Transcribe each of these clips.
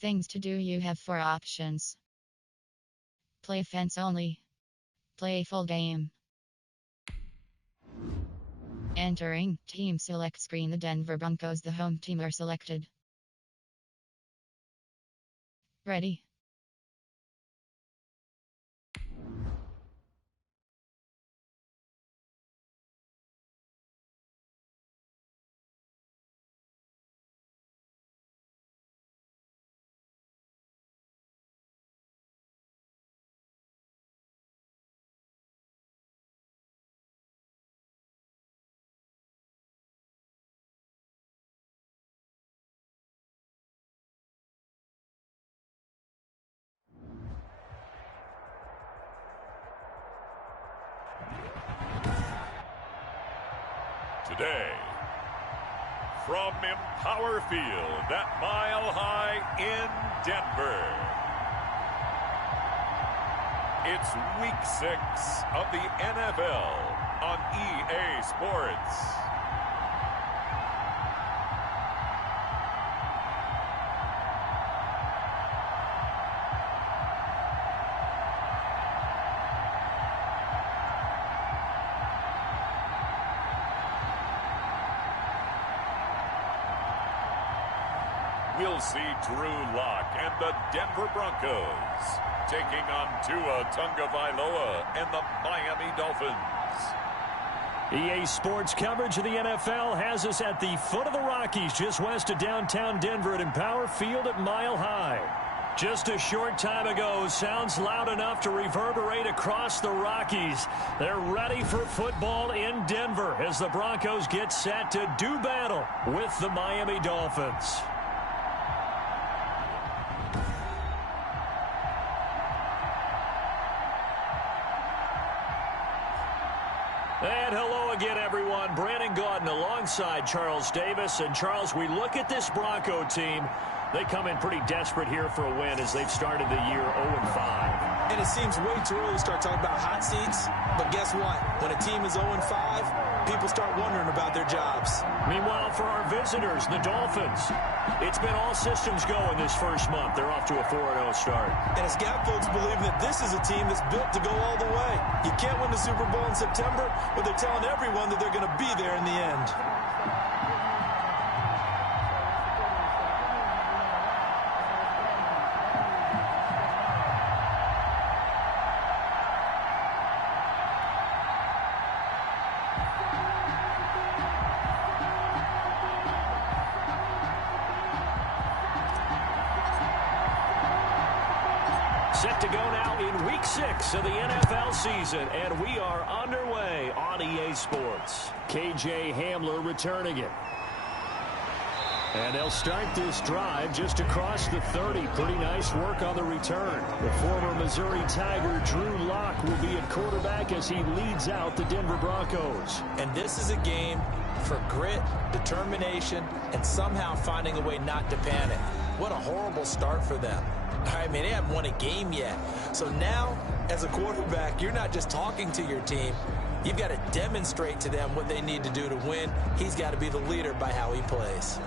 Things to do: you have four options. Play fence only. Play full game. Entering team select screen. The Denver Broncos, the home team, are selected. Ready. Today, from Empower Field at Mile High in Denver, it's Week 6 of the NFL on EA Sports. We'll see Drew Lock and the Denver Broncos taking on Tua Tagovailoa and the Miami Dolphins. EA Sports coverage of the NFL has us at the foot of the Rockies, just west of downtown Denver at Empower Field at Mile High. Just a short time ago, sounds loud enough to reverberate across the Rockies. They're ready for football in Denver as the Broncos get set to do battle with the Miami Dolphins. And hello again, everyone. Brandon Gaudin alongside Charles Davis. And, Charles, we look at this Bronco team. They come in pretty desperate here for a win as they've started the year 0-5. And it seems way too early to start talking about hot seats. But guess what? When a team is 0-5, people start wondering about their jobs. Meanwhile, for our visitors, the Dolphins, it's been all systems go in this first month. They're off to a 4-0 start. And it's got folks believing that this is a team that's built to go all the way. You can't win the Super Bowl in September, but they're telling everyone that they're going to be there in the end. Set to go now in Week 6 of the NFL season, and we are underway on EA Sports. KJ Hamler returning it. And they'll start this drive just across the 30. Pretty nice work on the return. The former Missouri Tiger Drew Lock will be at quarterback as he leads out the Denver Broncos. And this is a game for grit, determination, and somehow finding a way not to panic. What a horrible start for them. I mean, they haven't won a game yet. So now, as a quarterback, you're not just talking to your team. You've got to demonstrate to them what they need to do to win. He's got to be the leader by how he plays.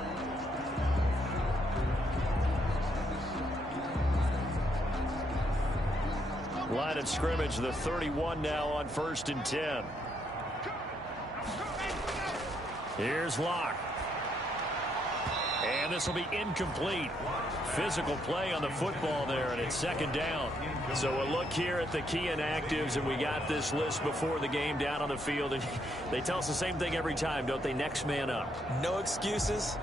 Line of scrimmage, the 31 now on 1st and 10. Here's Locke. And this will be incomplete. Physical play on the football there, and it's 2nd down. So we'll look here at the key inactives, and we got this list before the game down on the field. And they tell us the same thing every time, don't they? Next man up. No excuses.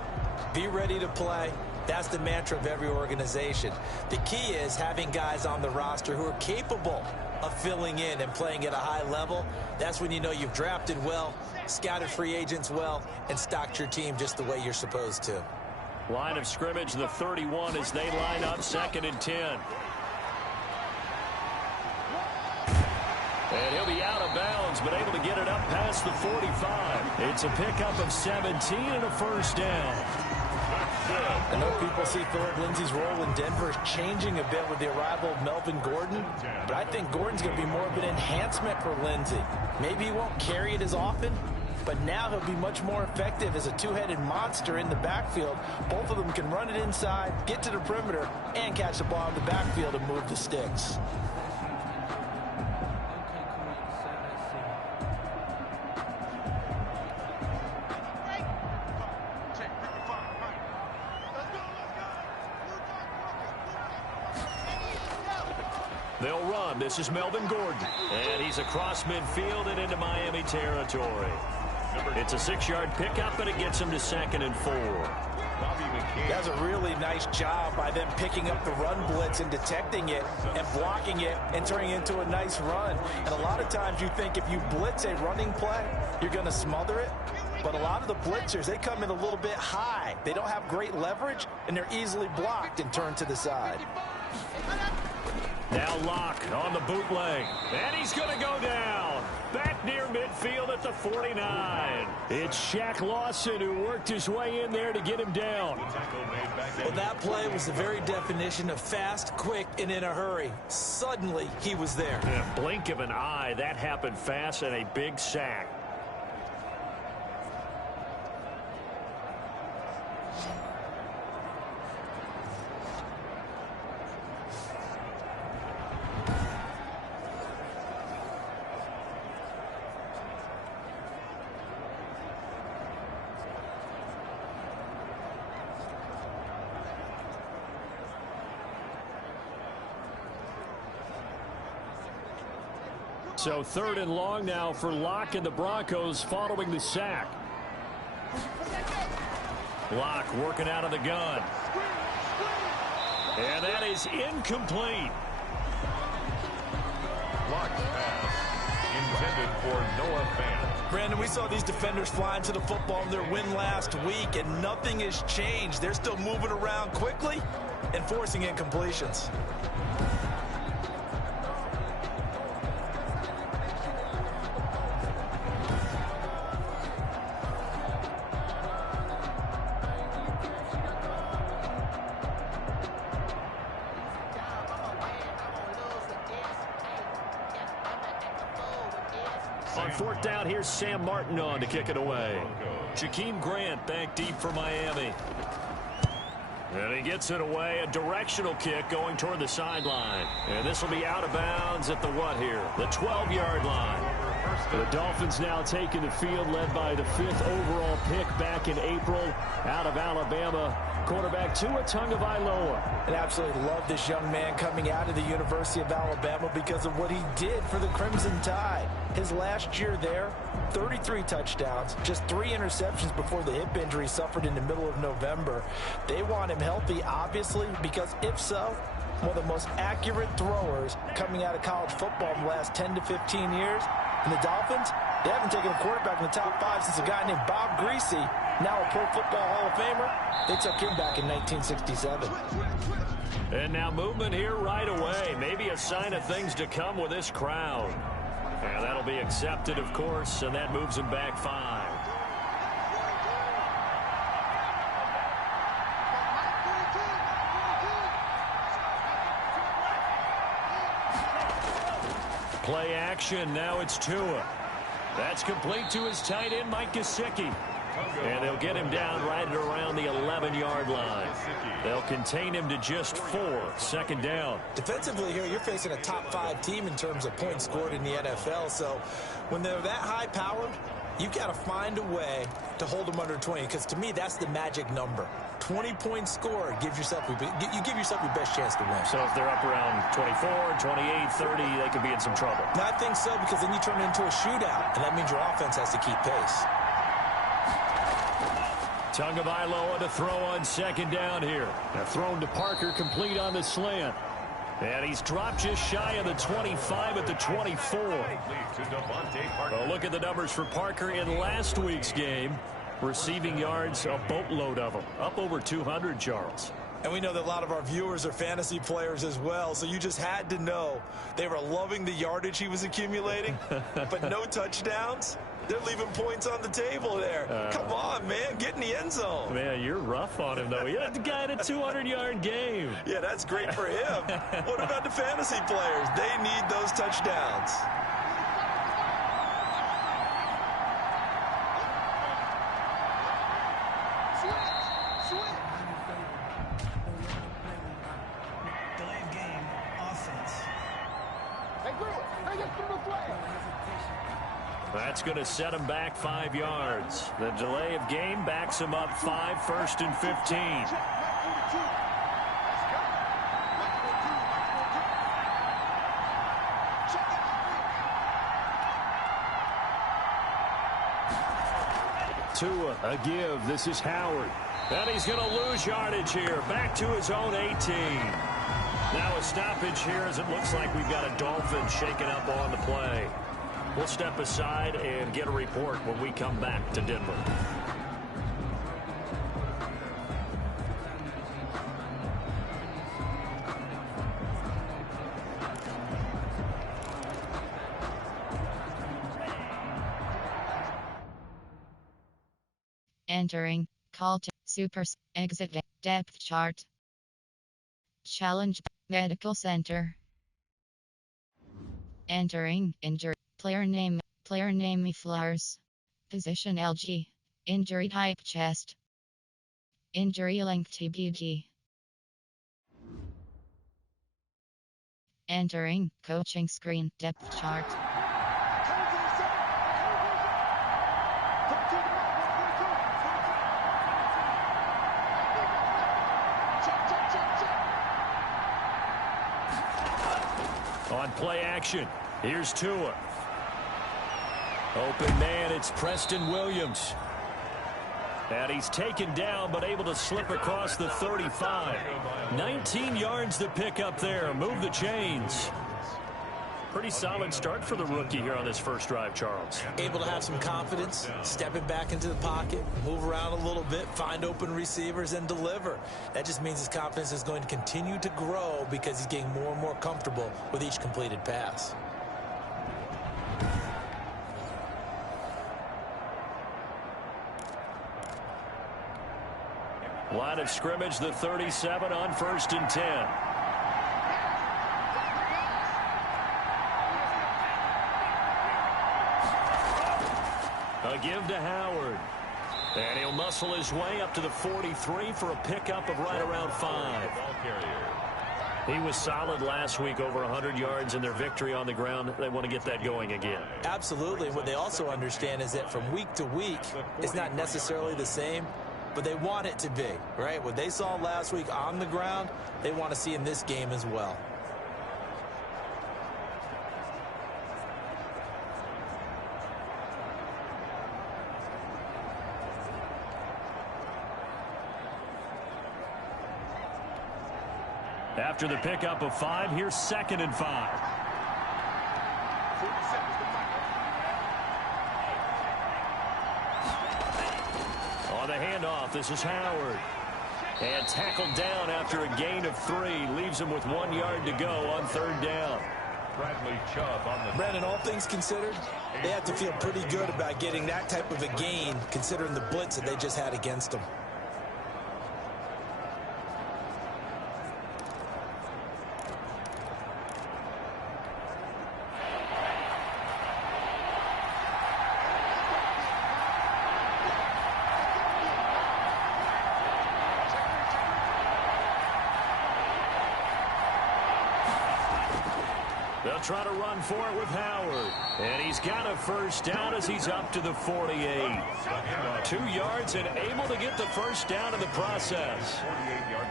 Be ready to play. That's the mantra of every organization. The key is having guys on the roster who are capable of filling in and playing at a high level. That's when you know you've drafted well, scouted free agents well, and stocked your team just the way you're supposed to. Line of scrimmage, the 31 as they line up 2nd and 10. And he'll be out of bounds, but able to get it up past the 45. It's a pickup of 17 and a 1st down. I know people see Phillip Lindsay's role in Denver changing a bit with the arrival of Melvin Gordon, but I think Gordon's going to be more of an enhancement for Lindsay. Maybe he won't carry it as often, but now he'll be much more effective as a two-headed monster in the backfield. Both of them can run it inside, get to the perimeter, and catch the ball in the backfield and move the sticks. They'll run. This is Melvin Gordon. And he's across midfield and into Miami territory. It's a 6-yard pickup, and it gets him to 2nd and 4. That's a really nice job by them picking up the run blitz and detecting it and blocking it and turning it into a nice run. And a lot of times you think if you blitz a running play, you're going to smother it. But a lot of the blitzers, they come in a little bit high. They don't have great leverage, and they're easily blocked and turned to the side. Now Locke on the bootleg, and he's going to go down. Back near midfield at the 49. It's Shaq Lawson who worked his way in there to get him down. Well, that play was the very definition of fast, quick, and in a hurry. Suddenly, he was there. In a blink of an eye, that happened fast, and a big sack. So 3rd and long now for Locke and the Broncos following the sack. Locke working out of the gun. And that is incomplete. Locke's pass intended for Noah Fant. Brandon, we saw these defenders flying to the football in their win last week, and nothing has changed. They're still moving around quickly and forcing incompletions. On 4th down, here's Sam Martin on to kick it away. Jakeem Grant back deep for Miami. And he gets it away, a directional kick going toward the sideline. And this will be out of bounds at the what here? The 12-yard line. The Dolphins now taking the field, led by the 5th overall pick back in April out of Alabama, quarterback Tua Tagovailoa. And absolutely love this young man coming out of the University of Alabama because of what he did for the Crimson Tide. His last year there, 33 touchdowns, just 3 interceptions before the hip injury suffered in the middle of November. They want him healthy, obviously, because if so, one of the most accurate throwers coming out of college football in the last 10 to 15 years. And the Dolphins, they haven't taken a quarterback in the top 5 since a guy named Bob Greasy, now a Pro Football Hall of Famer. They took him back in 1967. And now movement here right away. Maybe a sign of things to come with this crowd. And that'll be accepted, of course, and that moves him back 5. Play action. Now it's Tua. That's complete to his tight end, Mike Gesicki. And they'll get him down right at around the 11-yard line. They'll contain him to just 4. 2nd down. Defensively here, you're facing a top 5 team in terms of points scored in the NFL. So when they're that high-powered, you've got to find a way to hold them under 20. Because to me, that's the magic number. 20 points scored, you give yourself your best chance to win. So if they're up around 24, 28, 30, they could be in some trouble. And I think so, because then you turn it into a shootout, and that means your offense has to keep pace. Tagovailoa to throw on 2nd down here. Now thrown to Parker, complete on the slant. And he's dropped just shy of the 25 at the 24. Well, look at the numbers for Parker in last week's game. Receiving yards, a boatload of them. Up over 200, Charles. And we know that a lot of our viewers are fantasy players as well, so you just had to know they were loving the yardage he was accumulating, but no touchdowns. They're leaving points on the table there. Come on, man. Get in the end zone. Man, you're rough on him, though. He had the guy in a 200-yard game. Yeah, that's great for him. What about the fantasy players? They need those touchdowns. That's going to set him back 5 yards. The delay of game backs him up 5, 1st and 15. Tua, a give. This is Howard. And he's going to lose yardage here. Back to his own 18. Now a stoppage here as it looks like we've got a Dolphin shaking up on the play. We'll step aside and get a report when we come back to Denver. Entering, call to super exit depth chart. Challenge medical center. Entering injury player name Flowers. Position LG. Injury type chest. Injury length TBD. Entering coaching screen depth chart. On play action, here's Tua. Open man, it's Preston Williams. And he's taken down, but able to slip across the 35. 19 yards to pick up there. Move the chains. Pretty solid start for the rookie here on this first drive, Charles. Able to have some confidence, stepping back into the pocket, move around a little bit, find open receivers, and deliver. That just means his confidence is going to continue to grow because he's getting more and more comfortable with each completed pass. Line of scrimmage, the 37 on 1st and 10. A give to Howard. And he'll muscle his way up to the 43 for a pickup of right around 5. He was solid last week, over 100 yards in their victory on the ground. They want to get that going again. Absolutely. What they also understand is that from week to week, it's not necessarily the same, but they want it to be, right? What they saw last week on the ground, they want to see in this game as well. After the pickup of 5, here's 2nd and 5. On the handoff, this is Howard. And tackled down after a gain of 3. Leaves him with 1 yard to go on 3rd down. Brandon, all things considered, they have to feel pretty good about getting that type of a gain considering the blitz that they just had against them. They'll try to run for it with Howard. And he's got a 1st down as he's up to the 48. 2 yards and able to get the 1st down in the process.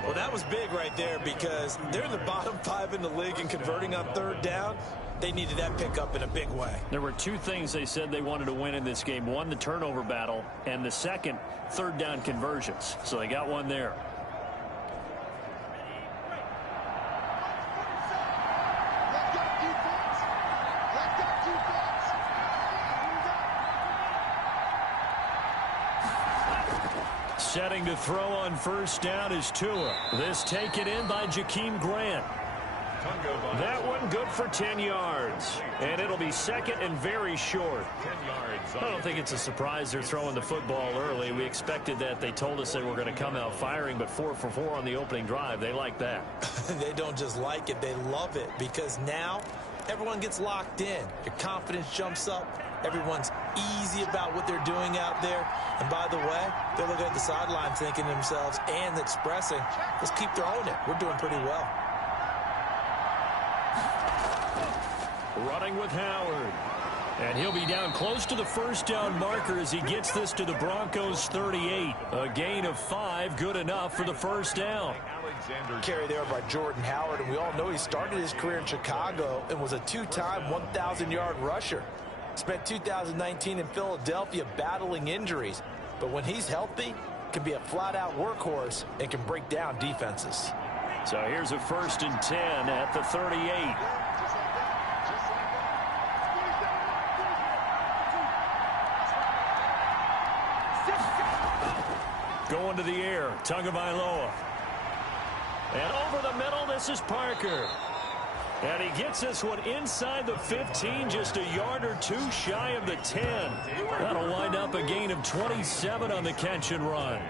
Well, that was big right there because they're in the bottom 5 in the league and converting on 3rd down. They needed that pickup in a big way. There were 2 things they said they wanted to win in this game. One, the turnover battle, and the second, 3rd down conversions. So they got one there. Setting to throw on 1st down is Tua. This taken in by Jakeem Grant. That one good for 10 yards. And it'll be 2nd and very short. I don't think it's a surprise they're throwing the football early. We expected that. They told us they were going to come out firing, but 4 for 4 on the opening drive. They like that. They don't just like it, they love it, because now everyone gets locked in. Your confidence jumps up. Everyone's easy about what they're doing out there. And by the way, they're looking at the sideline thinking to themselves and expressing, let's keep throwing it. We're doing pretty well. running with Howard. And he'll be down close to the first down marker as he gets this to the Broncos 38. A gain of 5, good enough for the first down. Carry there by Jordan Howard, and we all know he started his career in Chicago and was a two-time 1,000-yard rusher. Spent 2019 in Philadelphia battling injuries, but when he's healthy, can be a flat-out workhorse and can break down defenses. So here's a 1st and 10 at the 38. Going to the air, Tagovailoa. And over the middle, this is Parker. And he gets this one inside the 15, just a yard or two shy of the 10. That'll wind up a gain of 27 on the catch and run.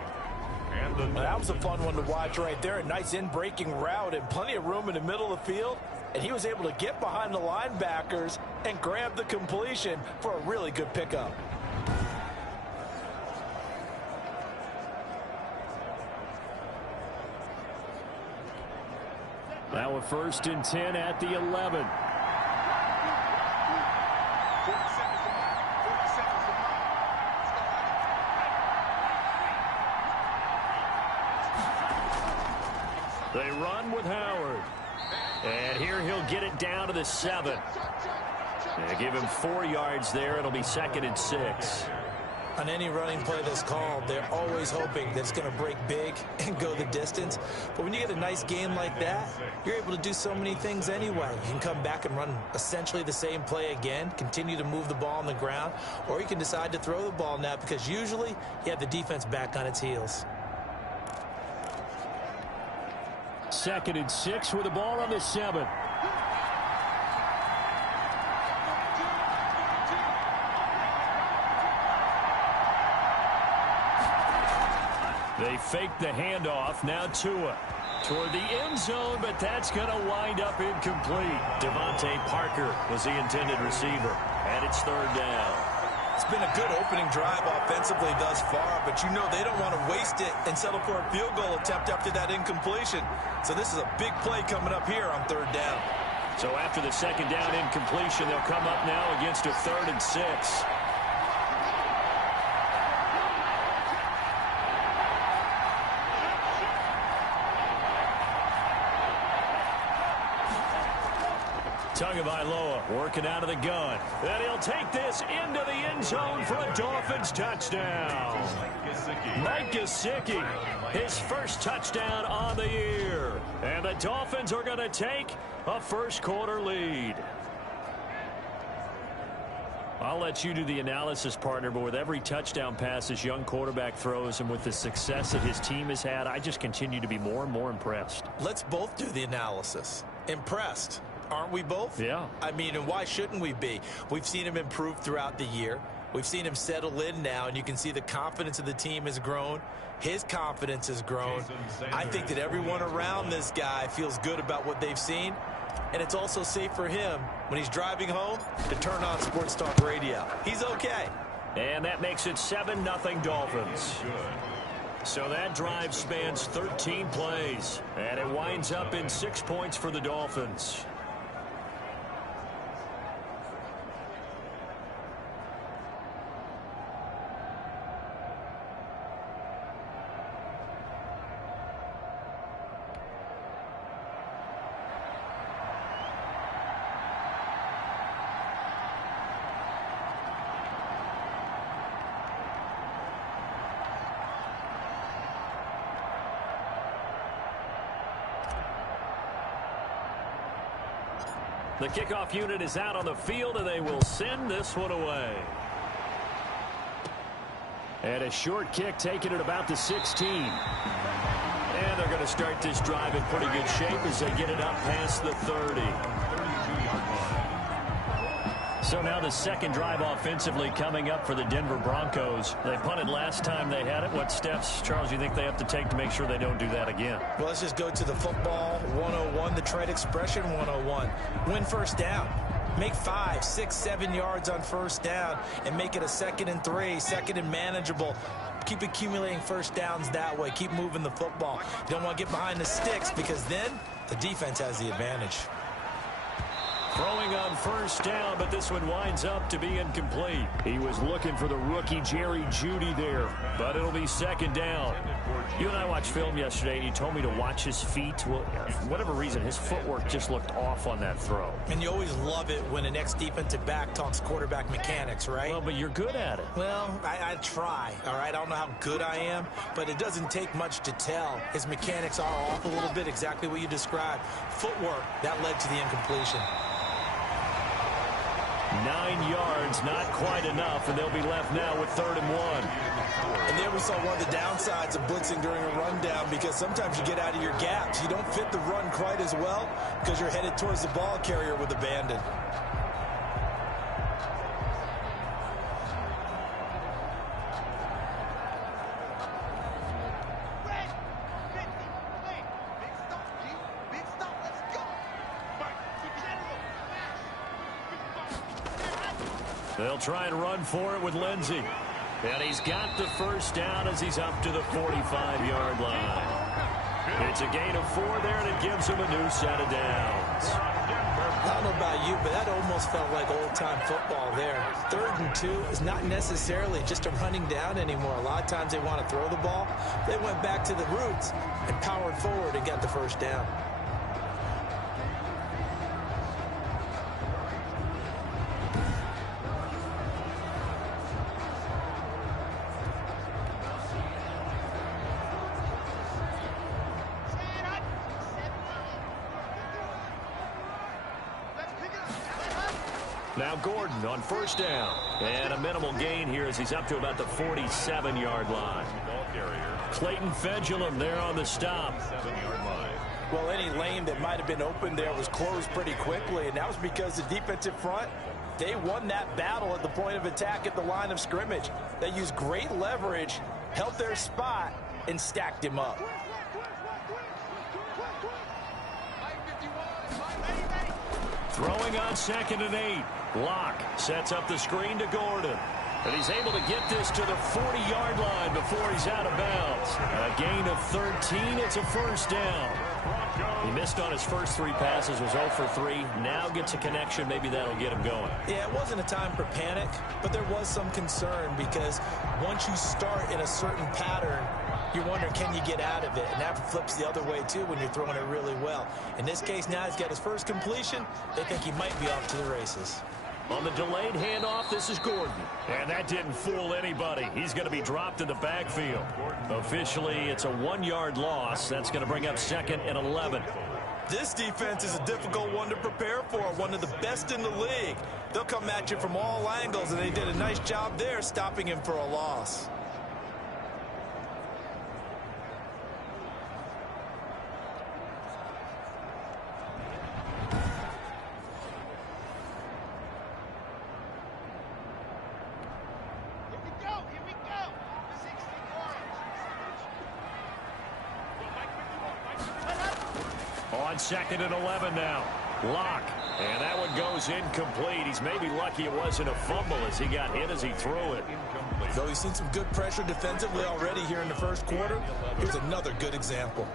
That was a fun one to watch right there. A nice in-breaking route and plenty of room in the middle of the field. And he was able to get behind the linebackers and grab the completion for a really good pickup. Now a 1st and 10 at the 11. They run with Howard. And here he'll get it down to the 7. They give him 4 yards there. It'll be 2nd and 6. On any running play that's called, they're always hoping that it's going to break big and go the distance. But when you get a nice game like that, you're able to do so many things anyway. You can come back and run essentially the same play again, continue to move the ball on the ground, or you can decide to throw the ball now because usually you have the defense back on its heels. 2nd and 6 with the ball on the 7. They fake the handoff. Now Tua toward the end zone, but that's going to wind up incomplete. Devontae Parker was the intended receiver, and it's 3rd down. It's been a good opening drive offensively thus far, but you know they don't want to waste it and settle for a field goal attempt after that incompletion. So this is a big play coming up here on 3rd down. So after the 2nd down incompletion, they'll come up now against a 3rd and 6. Tagovailoa working out of the gun. And he'll take this into the end zone for a Dolphins touchdown. Mike Gesicki, his first touchdown on the year. And the Dolphins are going to take a first-quarter lead. I'll let you do the analysis, partner, but with every touchdown pass this young quarterback throws and with the success that his team has had, I just continue to be more and more impressed. Let's both do the analysis. Impressed. Aren't we both? Yeah. I mean, and why shouldn't we be? We've seen him improve throughout the year. We've seen him settle in now, and you can see the confidence of the team has grown. His confidence has grown. I think that everyone around this guy feels good about what they've seen, and it's also safe for him when he's driving home to turn on Sports Talk Radio. He's okay. And that makes it 7-0 Dolphins. So that drive spans 13 plays, and it winds up in 6 points for the Dolphins. The kickoff unit is out on the field, and they will send this one away. And a short kick taken at about the 16. And they're going to start this drive in pretty good shape as they get it up past the 30. So now the second drive offensively coming up for the Denver Broncos. They punted last time they had it. What steps, Charles, you think they have to take to make sure they don't do that again? Well, let's just go to the football 101, the trade expression 101. Win first down. Make 5, 6, 7 yards on first down and make it a 2nd and 3, 2nd and manageable. Keep accumulating first downs that way. Keep moving the football. You don't want to get behind the sticks because then the defense has the advantage. Throwing on first down, but this one winds up to be incomplete. He was looking for the rookie Jerry Jeudy there, but it'll be second down. You and I watched film yesterday, and you told me to watch his feet. Well, for whatever reason, his footwork just looked off on that throw. And you always love it when an ex-defensive back talks quarterback mechanics, right? Well, but you're good at it. Well, I try, all right? I don't know how good I am, but it doesn't take much to tell. His mechanics are off a little bit, exactly what you described. Footwork, that led to the incompletion. 9 yards, not quite enough, and they'll be left now with 3rd and 1. And there we saw one of the downsides of blitzing during a rundown, because sometimes you get out of your gaps. You don't fit the run quite as well because you're headed towards the ball carrier with abandon. They'll try and run for it with Lindsey. And he's got the first down as he's up to the 45-yard line. It's a gain of 4 there, and it gives him a new set of downs. I don't know about you, but that almost felt like old-time football there. 3rd and 2 is not necessarily just a running down anymore. A lot of times they want to throw the ball. They went back to the roots and powered forward and got the first down. Now Gordon on first down. And a minimal gain here as he's up to about the 47-yard line. Clayton Fedulum there on the stop. Well, any lane that might have been open there was closed pretty quickly, and that was because the defensive front, they won that battle at the point of attack at the line of scrimmage. They used great leverage, held their spot, and stacked him up. Throwing on 2nd and 8. Locke sets up the screen to Gordon. And he's able to get this to the 40-yard line before he's out of bounds. A gain of 13. It's a first down. He missed on his first 3 passes, was 0 for 3. Now gets a connection. Maybe that'll get him going. Yeah, it wasn't a time for panic, but there was some concern because once you start in a certain pattern, you're wondering, can you get out of it? And that flips the other way, too, when you're throwing it really well. In this case, now he's got his first completion. They think he might be off to the races. On the delayed handoff, this is Gordon. And that didn't fool anybody. He's going to be dropped in the backfield. Officially, it's a 1-yard loss. That's going to bring up 2nd and 11. This defense is a difficult one to prepare for, one of the best in the league. They'll come at you from all angles, and they did a nice job there stopping him for a loss. On 2nd and 11 now. Locke. And that one goes incomplete. He's maybe lucky it wasn't a fumble as he got hit as he threw it. Though he's seen some good pressure defensively already here in the first quarter, here's another good example.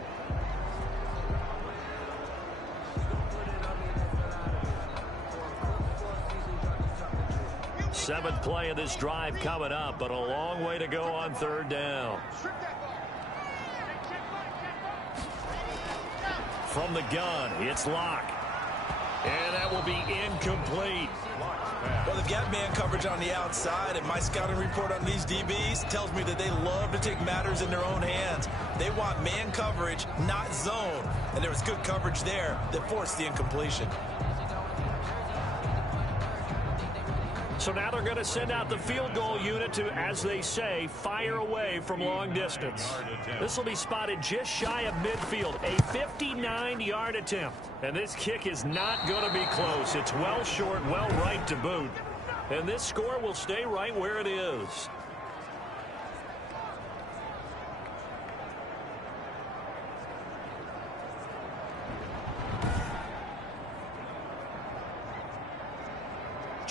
Seventh play of this drive coming up, but a long way to go on 3rd down. From the gun, it's Locke. And that will be incomplete. Well, they've got man coverage on the outside, and my scouting report on these DBs tells me that they love to take matters in their own hands. They want man coverage, not zone. And there was good coverage there that forced the incompletion. So now they're going to send out the field goal unit to, as they say, fire away from long distance. This will be spotted just shy of midfield, a 59-yard attempt. And this kick is not going to be close. It's well short, well right to boot. And this score will stay right where it is.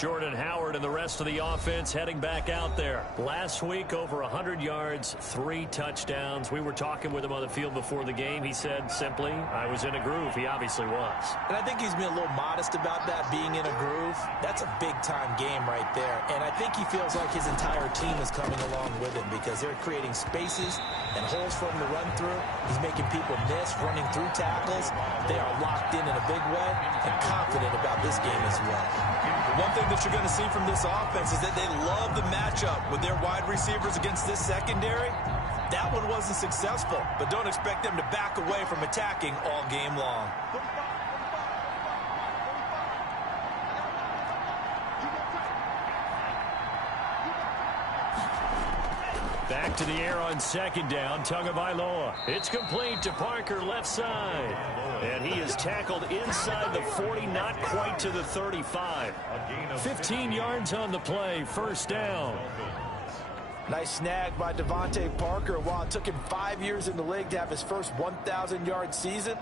Jordan Howard and the rest of the offense heading back out there. Last week, over 100 yards, 3 touchdowns. We were talking with him on the field before the game. He said simply, I was in a groove. He obviously was. And I think he's been a little modest about that, being in a groove. That's a big-time game right there. And I think he feels like his entire team is coming along with him because they're creating spaces and holes for him to run through. He's making people miss, running through tackles. They are locked in a big way and confident about this game as well. One thing that you're going to see from this offense is that they love the matchup with their wide receivers against this secondary. That one wasn't successful, but don't expect them to back away from attacking all game long. Back to the air on second down, Tagovailoa. It's complete to Parker, left side. And he is tackled inside the 40, not quite to the 35. 15 yards on the play, first down. Nice snag by Devontae Parker. While it took him 5 years in the league to have his first 1,000-yard season,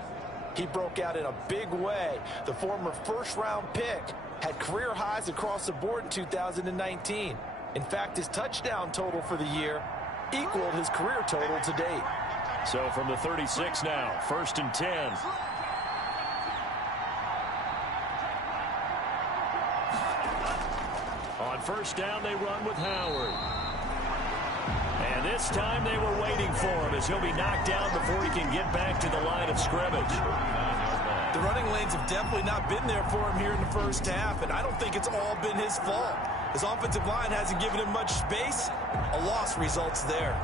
he broke out in a big way. The former first-round pick had career highs across the board in 2019. In fact, his touchdown total for the year equaled his career total to date. So from the 36 now, 1st and 10. On first down, they run with Howard. And this time they were waiting for him as he'll be knocked down before he can get back to the line of scrimmage. The running lanes have definitely not been there for him here in the first half, and I don't think it's all been his fault. His offensive line hasn't given him much space. A loss results there.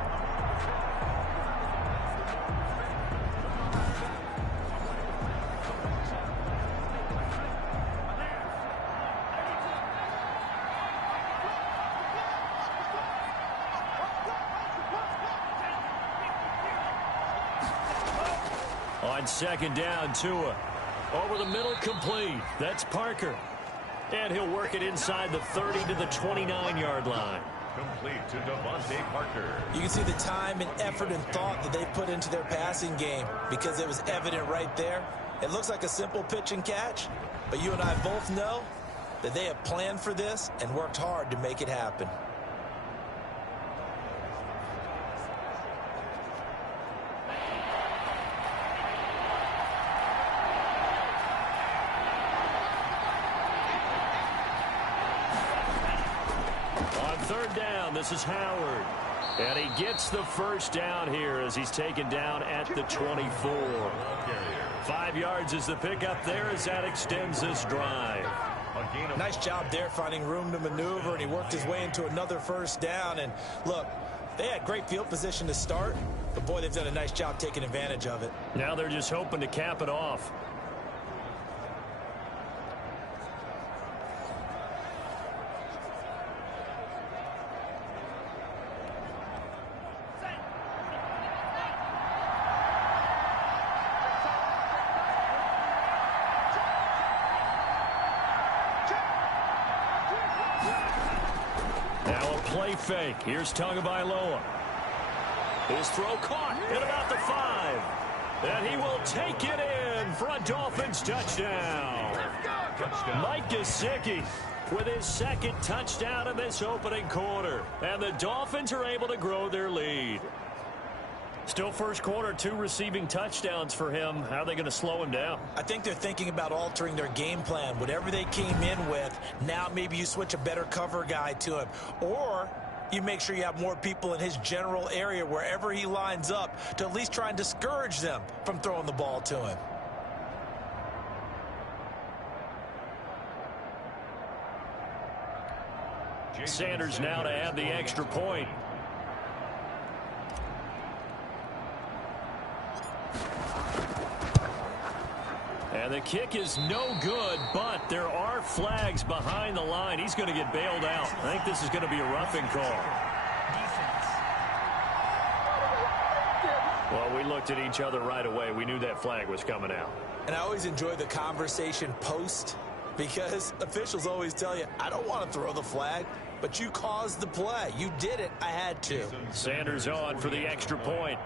On second down, Tua. Over the middle, complete. That's Parker. And he'll work it inside the 30 to the 29-yard line. Complete to Devontae Parker. You can see the time and effort and thought that they put into their passing game because it was evident right there. It looks like a simple pitch and catch, but you and I both know that they have planned for this and worked hard to make it happen. Third down, this is Howard. And he gets the first down here as he's taken down at the 24. 5 yards is the pickup there as that extends this drive. Nice job there finding room to maneuver, and he worked his way into another first down. And look, they had great field position to start, but boy, they've done a nice job taking advantage of it. Now they're just hoping to cap it off. Fake. Here's Tagovailoa. His throw caught at about the 5. And he will take it in for a Dolphins touchdown. Mike Gesicki with his second touchdown in this opening quarter. And the Dolphins are able to grow their lead. Still first quarter, 2 receiving touchdowns for him. How are they going to slow him down? I think they're thinking about altering their game plan. Whatever they came in with, now maybe you switch a better cover guy to him. Or you make sure you have more people in his general area wherever he lines up to at least try and discourage them from throwing the ball to him. Sanders now to add the extra point. And the kick is no good, but there are flags behind the line. He's going to get bailed out. I think this is going to be a roughing call. Well, we looked at each other right away. We knew that flag was coming out. And I always enjoy the conversation post because officials always tell you, I don't want to throw the flag, but you caused the play. You did it. I had to. Sanders on for the extra point.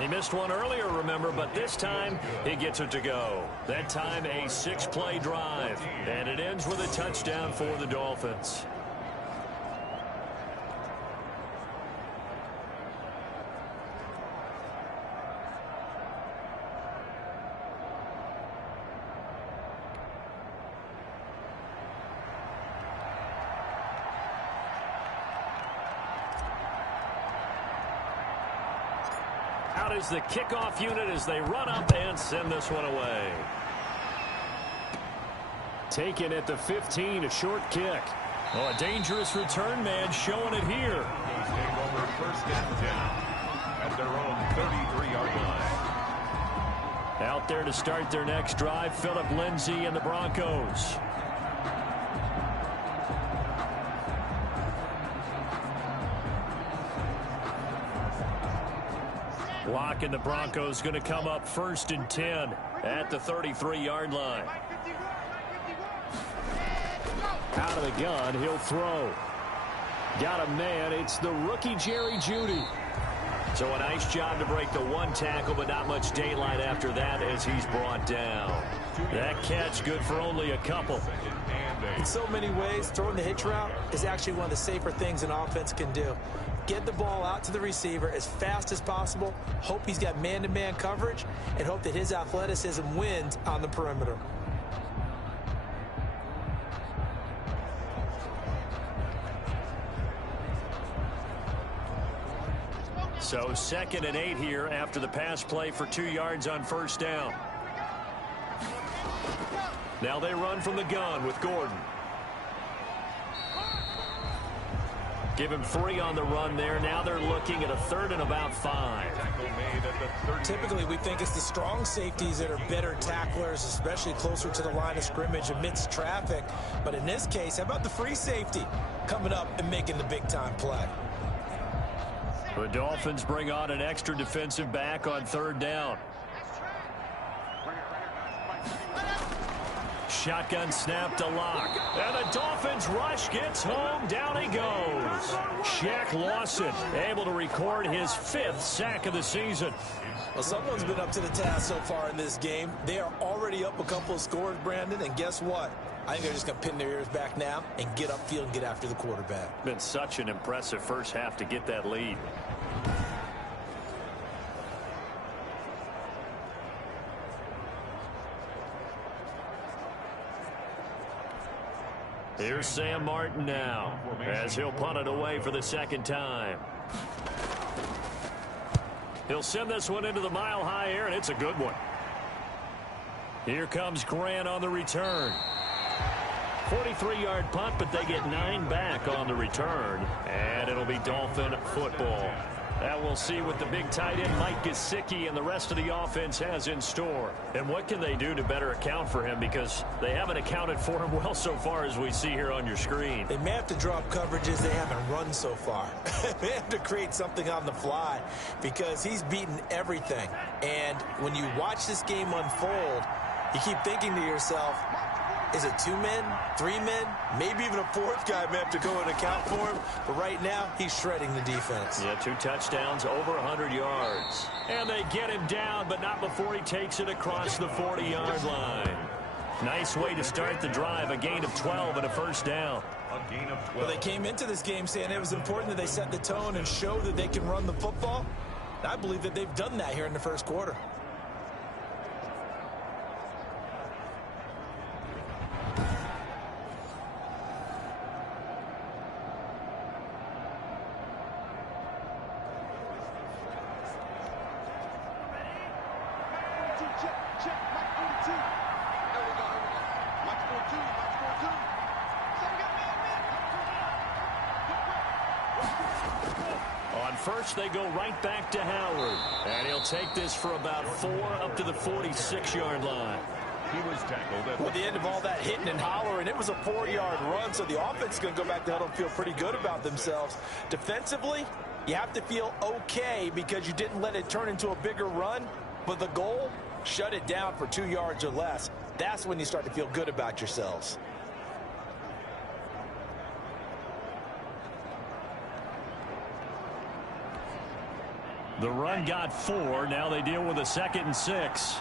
He missed one earlier, remember, but this time he gets it to go. That time a 6-play drive, and it ends with a touchdown for the Dolphins. Out is the kickoff unit as they run up and send this one away. Taken at the 15, a short kick. Oh, a dangerous return man showing it here. He's taking over first and 10 at their own 33-yard line. Out there to start their next drive, Phillip Lindsay and the Broncos. Lock and the Broncos going to come up first and 10 at the 33-yard line. Out of the gun, he'll throw. Got a man. It's the rookie Jerry Jeudy. So a nice job to break the one tackle, but not much daylight after that as he's brought down. That catch good for only a couple. In so many ways, throwing the hitch route is actually one of the safer things an offense can do. Get the ball out to the receiver as fast as possible, hope he's got man-to-man coverage, and hope that his athleticism wins on the perimeter. So 2nd and 8 here after the pass play for 2 yards on first down. Now they run from the gun with Gordon. Give him 3 on the run there. Now they're looking at a 3rd and about 5. Typically, we think it's the strong safeties that are better tacklers, especially closer to the line of scrimmage amidst traffic. But in this case, how about the free safety coming up and making the big-time play? The Dolphins bring on an extra defensive back on 3rd down. Shotgun snap to Lock. And the Dolphins rush gets home. Down he goes. Shaq Lawson able to record his 5th sack of the season. Well, someone's been up to the task so far in this game. They are already up a couple of scores, Brandon, and guess what? I think they're just going to pin their ears back now and get upfield and get after the quarterback. Been such an impressive first half to get that lead. Here's Sam Martin now as he'll punt it away for the 2nd time. He'll send this one into the mile-high air, and it's a good one. Here comes Grant on the return. 43-yard punt, but they get 9 back on the return, and it'll be Dolphin football. That we'll see what the big tight end Mike Gesicki and the rest of the offense has in store. And what can they do to better account for him, because they haven't accounted for him well so far as we see here on your screen. They may have to drop coverages they haven't run so far. They have to create something on the fly because he's beaten everything. And when you watch this game unfold, you keep thinking to yourself, is it 2 men, 3 men, maybe even a 4th guy may have to go and account for him. But right now, he's shredding the defense. Yeah, 2 touchdowns, over 100 yards. And they get him down, but not before he takes it across the 40-yard line. Nice way to start the drive, a gain of 12 and a first down. A gain of 12. Well, they came into this game saying it was important that they set the tone and show that they can run the football. I believe that they've done that here in the first quarter. First, they go right back to Howard. And he'll take this for about 4 up to the 46-yard line. He was tackled at the end of all that hitting and hollering, it was a 4-yard run, so the offense is going to go back to huddle and feel pretty good about themselves. Defensively, you have to feel okay because you didn't let it turn into a bigger run, but the goal, shut it down for 2 yards or less. That's when you start to feel good about yourselves. The run got 4. Now they deal with a 2nd and 6.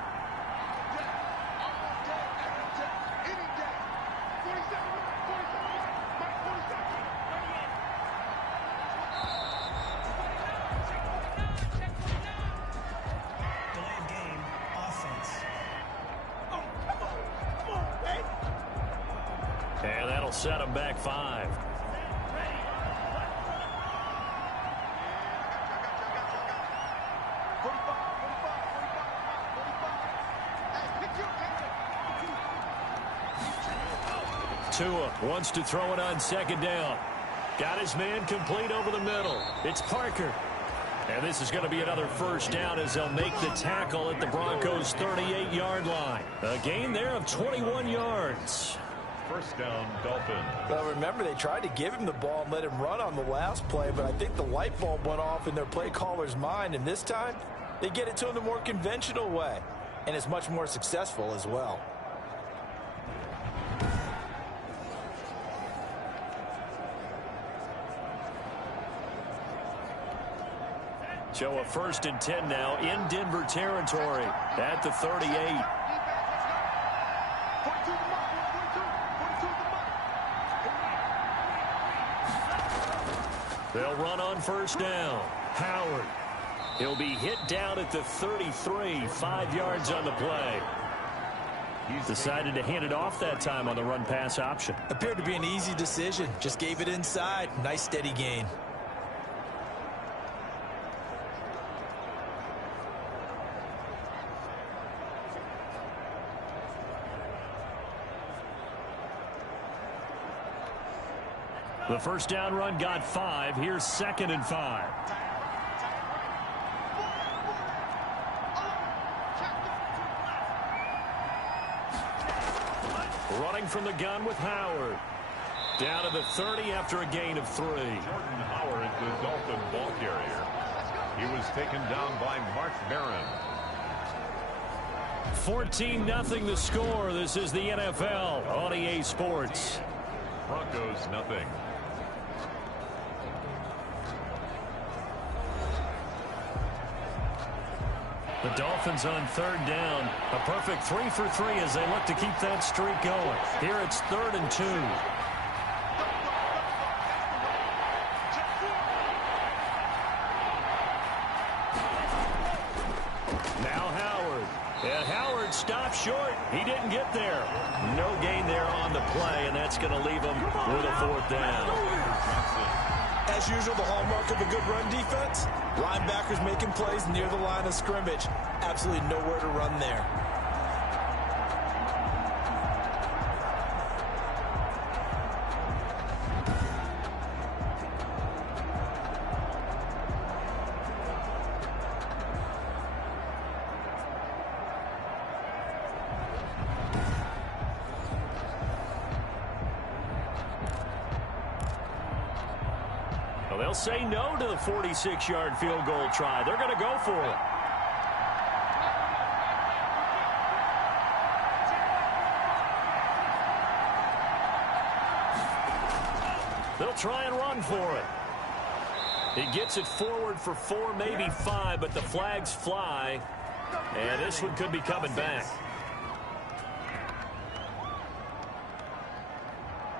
And that'll set them back 5. Tua wants to throw it on 2nd down. Got his man complete over the middle. It's Parker. And this is going to be another 1st down as they'll make the tackle at the Broncos' 38-yard line. A gain there of 21 yards. 1st down, Dolphins. Well, remember, they tried to give him the ball and let him run on the last play, but I think the light bulb went off in their play caller's mind, and this time they get it to him the more conventional way, and it's much more successful as well. So a 1st and 10 now in Denver territory at the 38. They'll run on 1st down. Howard. He'll be hit down at the 33, 5 yards on the play. He's decided to hand it off that time on the run-pass option. Appeared to be an easy decision. Just gave it inside. Nice steady gain. The 1st down run got 5. Here's 2nd and 5. Running from the gun with Howard. Down to the 30 after a gain of 3. Jordan Howard, the Dolphin ball carrier. He was taken down by Mark Barron. 14-0 the score. This is the NFL on EA Sports. Broncos, nothing. The Dolphins on 3rd down. A perfect 3 for 3 as they look to keep that streak going. Here it's 3rd and 2. Now Howard. And Howard stopped short. He didn't get there. No gain there on the play, and that's going to leave him with a 4th down. As usual, the hallmark of a good run defense, linebackers making plays near the line of scrimmage. Absolutely nowhere to run there. They'll say no to the 46-yard field goal try. They're going to go for it. They'll try and run for it. He gets it forward for 4, maybe 5, but the flags fly. And this one could be coming back.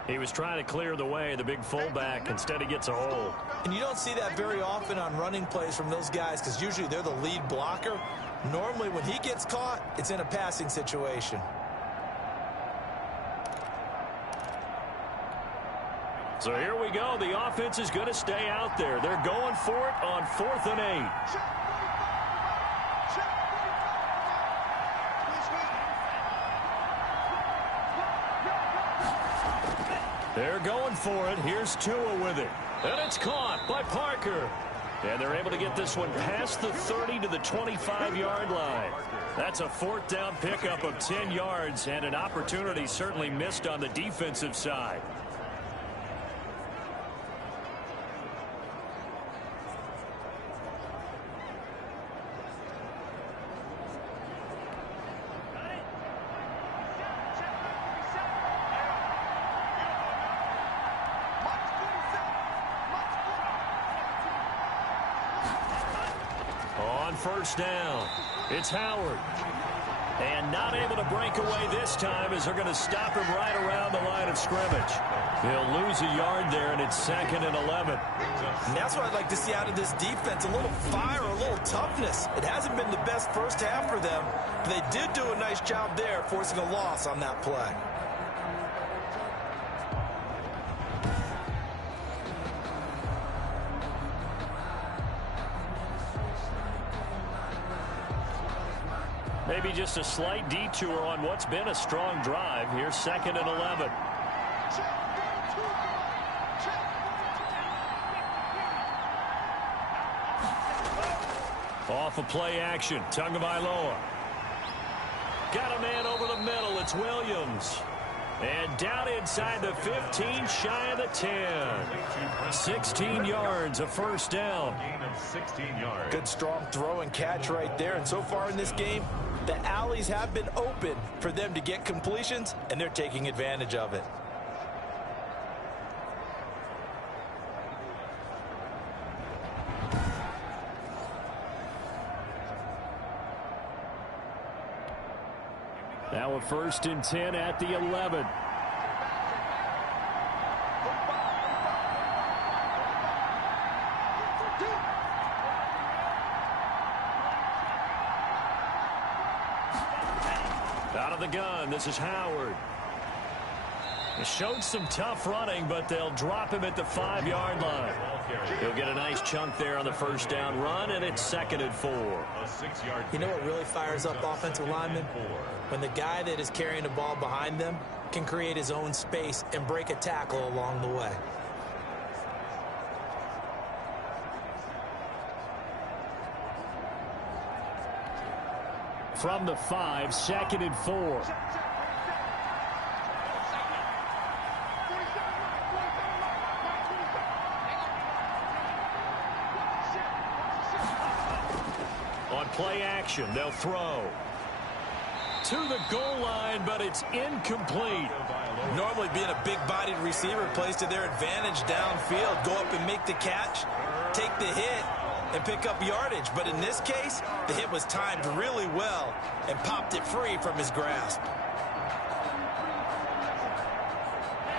He was trying to clear the way, the big fullback. Instead, he gets a hole. And you don't see that very often on running plays from those guys because usually they're the lead blocker. Normally, when he gets caught, it's in a passing situation. So here we go. The offense is going to stay out there. They're going for it on 4th and 8. They're going for it. Here's Tua with it. And it's caught by Parker. And they're able to get this one past the 30 to the 25-yard line. That's a 4th down pickup of 10 yards and an opportunity certainly missed on the defensive side. on first down. It's Howard. And not able to break away this time as they're going to stop him right around the line of scrimmage. He'll lose a yard there, and it's 2nd and 11. And that's what I'd like to see out of this defense, a little fire, a little toughness. It hasn't been the best first half for them, but they did do a nice job there, forcing a loss on that play. Maybe just a slight detour on what's been a strong drive. Here's 2nd and 11. Off of play action. Tagovailoa. Got a man over the middle. It's Williams. And down inside the 15, shy of the 10. 16 yards, a first down. Good strong throw and catch right there. And so far in this game, the alleys have been open for them to get completions, and they're taking advantage of it. Now a 1st and 10 at the 11. Out of the gun, this is Howard. He showed some tough running, but they'll drop him at the 5-yard line. He'll get a nice chunk there on the first down run, and it's 2nd and 4. You know what really fires up offensive linemen? When the guy that is carrying the ball behind them can create his own space and break a tackle along the way. From the 5, 2nd and 4. On play action, they'll throw to the goal line, but it's incomplete. Normally being a big-bodied receiver plays to their advantage downfield. Go up and make the catch, take the hit, and pick up yardage. But in this case, the hit was timed really well and popped it free from his grasp.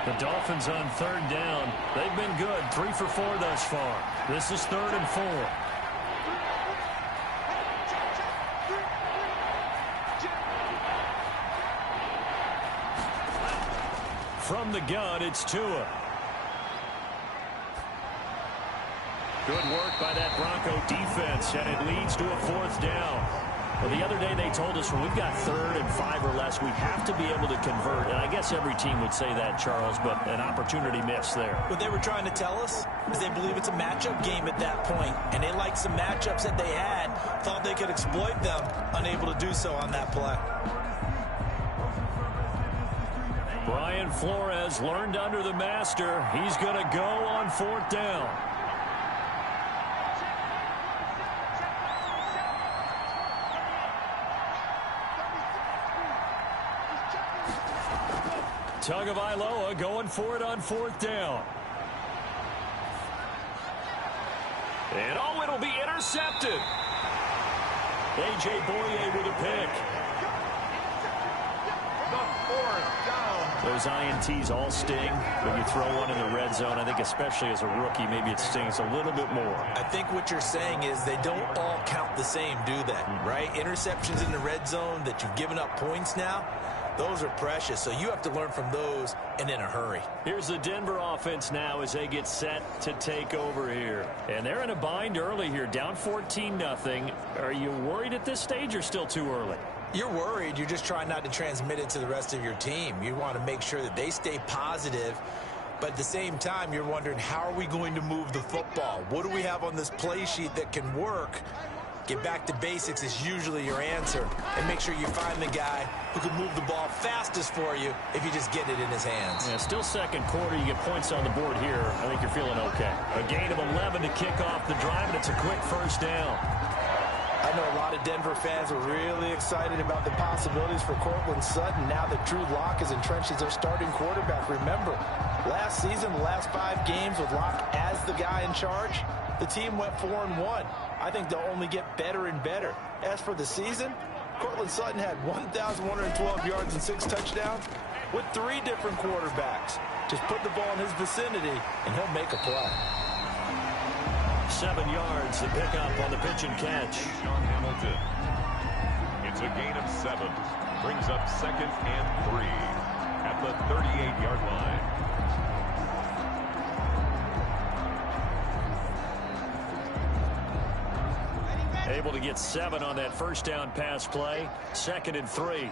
The Dolphins on 3rd down. They've been good, 3 for 4 thus far. This is 3rd and 4. From the gun, it's Tua. Good work by that Bronco defense, and it leads to a 4th down. Well, the other day they told us when we've got 3rd and 5 or less, we have to be able to convert. And I guess every team would say that, Charles, but an opportunity missed there. What they were trying to tell us is they believe it's a matchup game at that point, and they liked some matchups that they had, thought they could exploit them, unable to do so on that play. Brian Flores learned under the master. He's going to go on 4th down. Tagovailoa going for it on 4th down. And oh, it'll be intercepted. A.J. Boye with a pick. Those INTs all sting, but you throw one in the red zone. I think especially as a rookie, maybe it stings a little bit more. I think what you're saying is they don't all count the same, do they? Right? Interceptions in the red zone that you've given up points now, those are precious. So you have to learn from those and in a hurry. Here's the Denver offense now as they get set to take over here. And they're in a bind early here, down 14-0. Are you worried at this stage or still too early? You're worried. You're just trying not to transmit it to the rest of your team. You want to make sure that they stay positive. But at the same time, you're wondering, how are we going to move the football? What do we have on this play sheet that can work? Get back to basics is usually your answer. And make sure you find the guy who can move the ball fastest for you if you just get it in his hands. Yeah, still 2nd quarter. You get points on the board here. I think you're feeling okay. A gain of 11 to kick off the drive, and it's a quick 1st down. I know a lot of Denver fans are really excited about the possibilities for Cortland Sutton now that Drew Lock is entrenched as their starting quarterback. Remember, Last season, the last 5 games with Locke as the guy in charge, the team went 4-1. I think they'll only get better and better. As for the season, Cortland Sutton had 1,112 yards and 6 touchdowns with 3 different quarterbacks. Just put the ball in his vicinity, and he'll make a play. 7 yards, the pickup on the pitch and catch. Sean Hamilton. It's a gain of 7. Brings up 2nd and 3 at the 38-yard line. Able to get 7 on that first down pass play. 2nd and 3.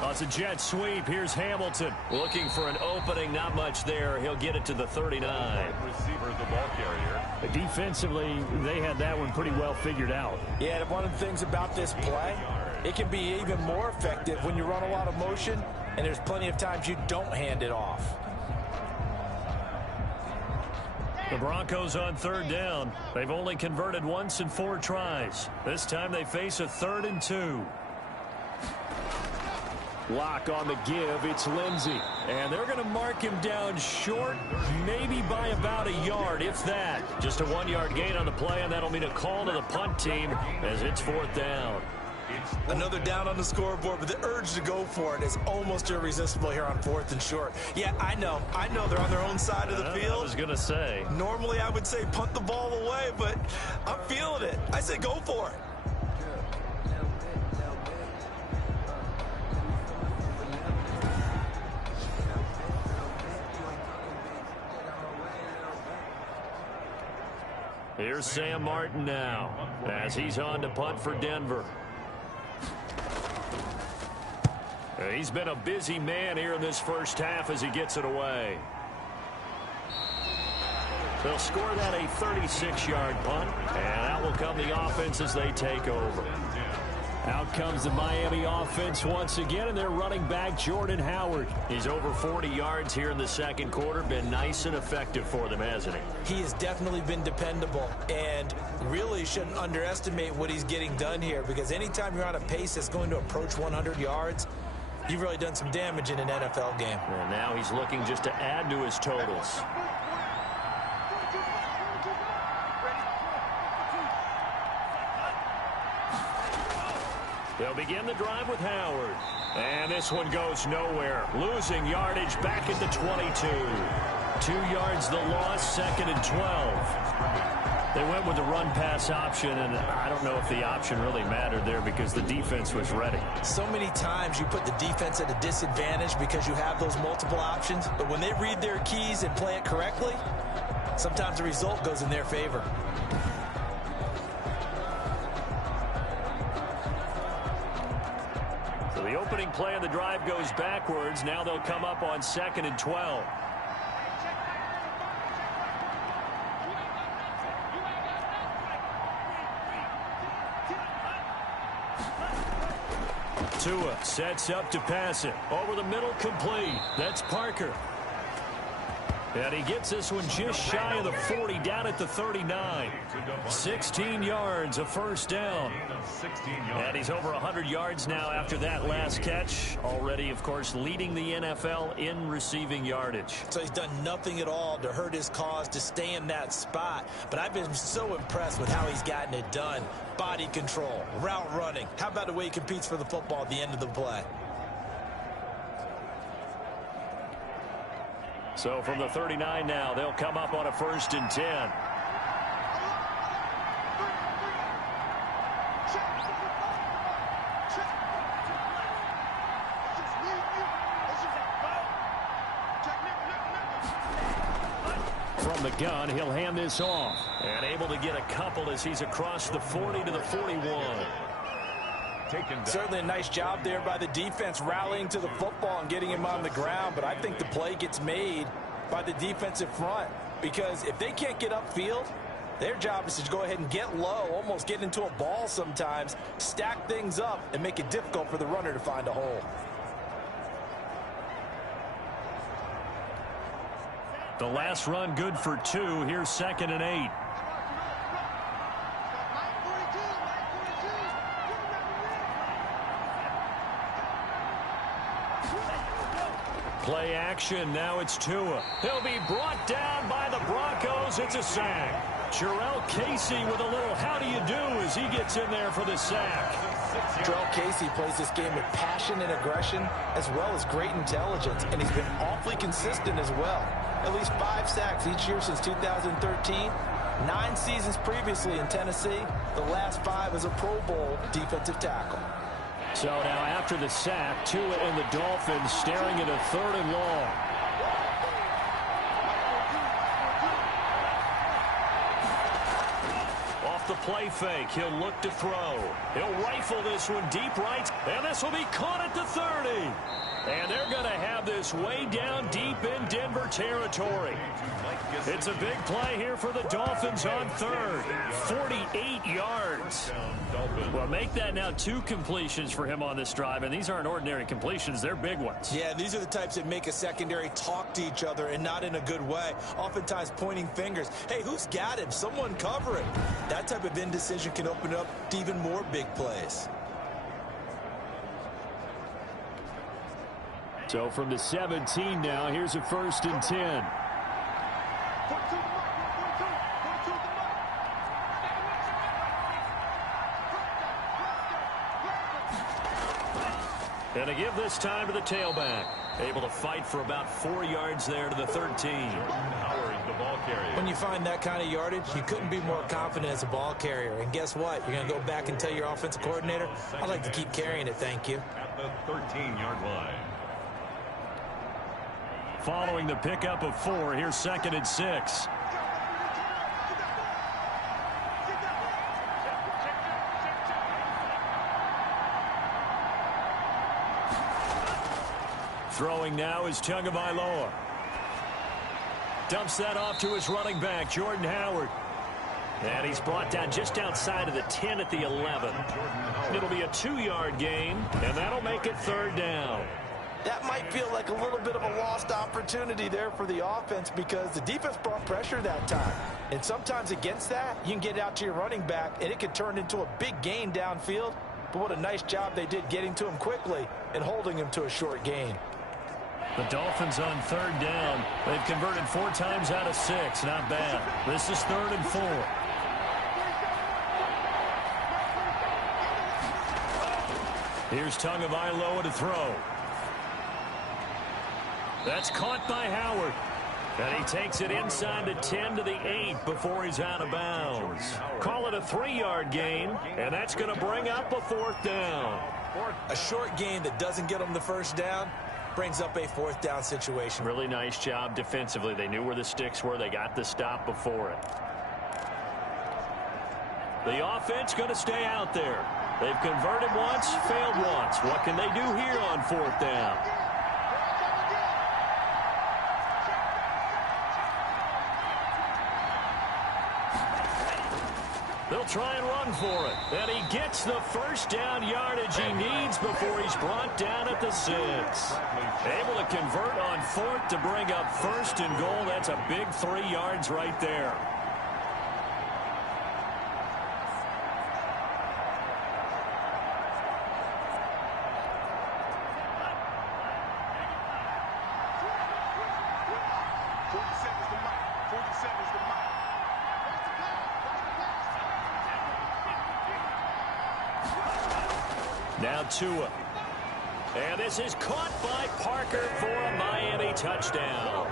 Oh, it's a jet sweep. Here's Hamilton looking for an opening. Not much there. He'll get it to the 39. Receiver, the ball carrier. Defensively, they had that one pretty well figured out. Yeah, one of the things about this play, it can be even more effective when you run a lot of motion, and there's plenty of times you don't hand it off. The Broncos on 3rd down. They've only converted once in 4 tries. This time they face a 3rd and 2. Lock on the give. It's Lindsey. And they're going to mark him down short, maybe by about a yard, if that. Just a 1-yard gain on the play, and that'll mean a call to the punt team as it's 4th down. Another down on the scoreboard, but the urge to go for it is almost irresistible here on 4th and short. Yeah, I know they're on their own side of the field. I was going to say. Normally I would say punt the ball away, but I'm feeling it. I say go for it. Here's Sam Martin now as he's on to punt for Denver. He's been a busy man here in this first half as he gets it away. They'll score that a 36-yard punt, and that will come the offense as they take over. Out comes the Miami offense once again, and their running back, Jordan Howard. He's over 40 yards here in the second quarter. Been nice and effective for them, hasn't he? He has definitely been dependable, and really shouldn't underestimate what he's getting done here, because anytime you're on a pace that's going to approach 100 yards, you've really done some damage in an NFL game. And now he's looking just to add to his totals. They'll begin the drive with Howard. And this one goes nowhere. Losing yardage back at the 22. 2 yards the loss, 2nd and 12. They went with the run-pass option, and I don't know if the option really mattered there because the defense was ready. So many times you put the defense at a disadvantage because you have those multiple options, but when they read their keys and play it correctly, sometimes the result goes in their favor. So the opening play of the drive goes backwards. Now they'll come up on 2nd and 12. Tua sets up to pass it. Over the middle, complete. That's Parker. And he gets this one just shy of the 40, down at the 39. 16 yards, a first down. And he's over 100 yards now after that last catch. Already, of course, leading the NFL in receiving yardage. So he's done nothing at all to hurt his cause to stay in that spot. But I've been so impressed with how he's gotten it done. Body control, route running. How about the way he competes for the football at the end of the play? So from the 39 now, they'll come up on a 1st and 10. From the gun, he'll hand this off. And able to get a couple as he's across the 40 to the 41. Certainly a nice job there by the defense rallying to the football and getting him on the ground, but I think the play gets made by the defensive front, because if they can't get upfield, their job is to go ahead and get low, almost get into a ball sometimes, stack things up, and make it difficult for the runner to find a hole. The last run good for 2. Here's 2nd and 8. Play action. Now it's Tua. He'll be brought down by the Broncos. It's a sack. Jarrell Casey with a little how do you do as he gets in there for the sack. Jarrell Casey plays this game with passion and aggression as well as great intelligence, and he's been awfully consistent as well. At least 5 sacks each year since 2013. 9 seasons previously in Tennessee. The last 5 as a Pro Bowl defensive tackle. So now after the sack, Tua and the Dolphins staring at a 3rd and long. Off the play fake, he'll look to throw. He'll rifle this one deep right, and this will be caught at the 30. And they're going to have this way down deep in Denver territory. It's a big play here for the Dolphins on 3rd. 48 yards. Well, make that now 2 completions for him on this drive, and these aren't ordinary completions. They're big ones. Yeah, these are the types that make a secondary talk to each other and not in a good way. Oftentimes pointing fingers. Hey, who's got him? Someone cover it. That type of indecision can open up to even more big plays. So from the 17 now, here's a 1st and 10. And to give this time to the tailback. Able to fight for about 4 yards there to the 13. When you find that kind of yardage, you couldn't be more confident as a ball carrier. And guess what? You're going to go back and tell your offensive coordinator, I'd like to keep carrying it, thank you. At the 13-yard line. Following the pickup of 4, here's 2nd and 6. Throwing now is Tagovailoa. Dumps that off to his running back, Jordan Howard. And he's brought down just outside of the 10 at the 11. It'll be a 2-yard gain, and that'll make it 3rd down. That might feel like a little bit of a lost opportunity there for the offense because the defense brought pressure that time. And sometimes against that, you can get it out to your running back, and it could turn into a big gain downfield. But what a nice job they did getting to him quickly and holding him to a short gain. The Dolphins on 3rd down. They've converted 4 times out of 6. Not bad. This is 3rd and 4. Here's Tagovailoa to throw. That's caught by Howard. And he takes it inside the 10 to the 8 before he's out of bounds. Call it a 3-yard gain, and that's going to bring up a 4th down. A short gain that doesn't get them the 1st down brings up a 4th down situation. Really nice job defensively. They knew where the sticks were. They got the stop before it. The offense going to stay out there. They've converted once, failed once. What can they do here on 4th down? They'll try and run for it. And he gets the 1st down yardage he needs before he's brought down at the 6. Able to convert on 4th to bring up 1st and goal. That's a big 3 yards right there. Now Tua. And this is caught by Parker for a Miami touchdown.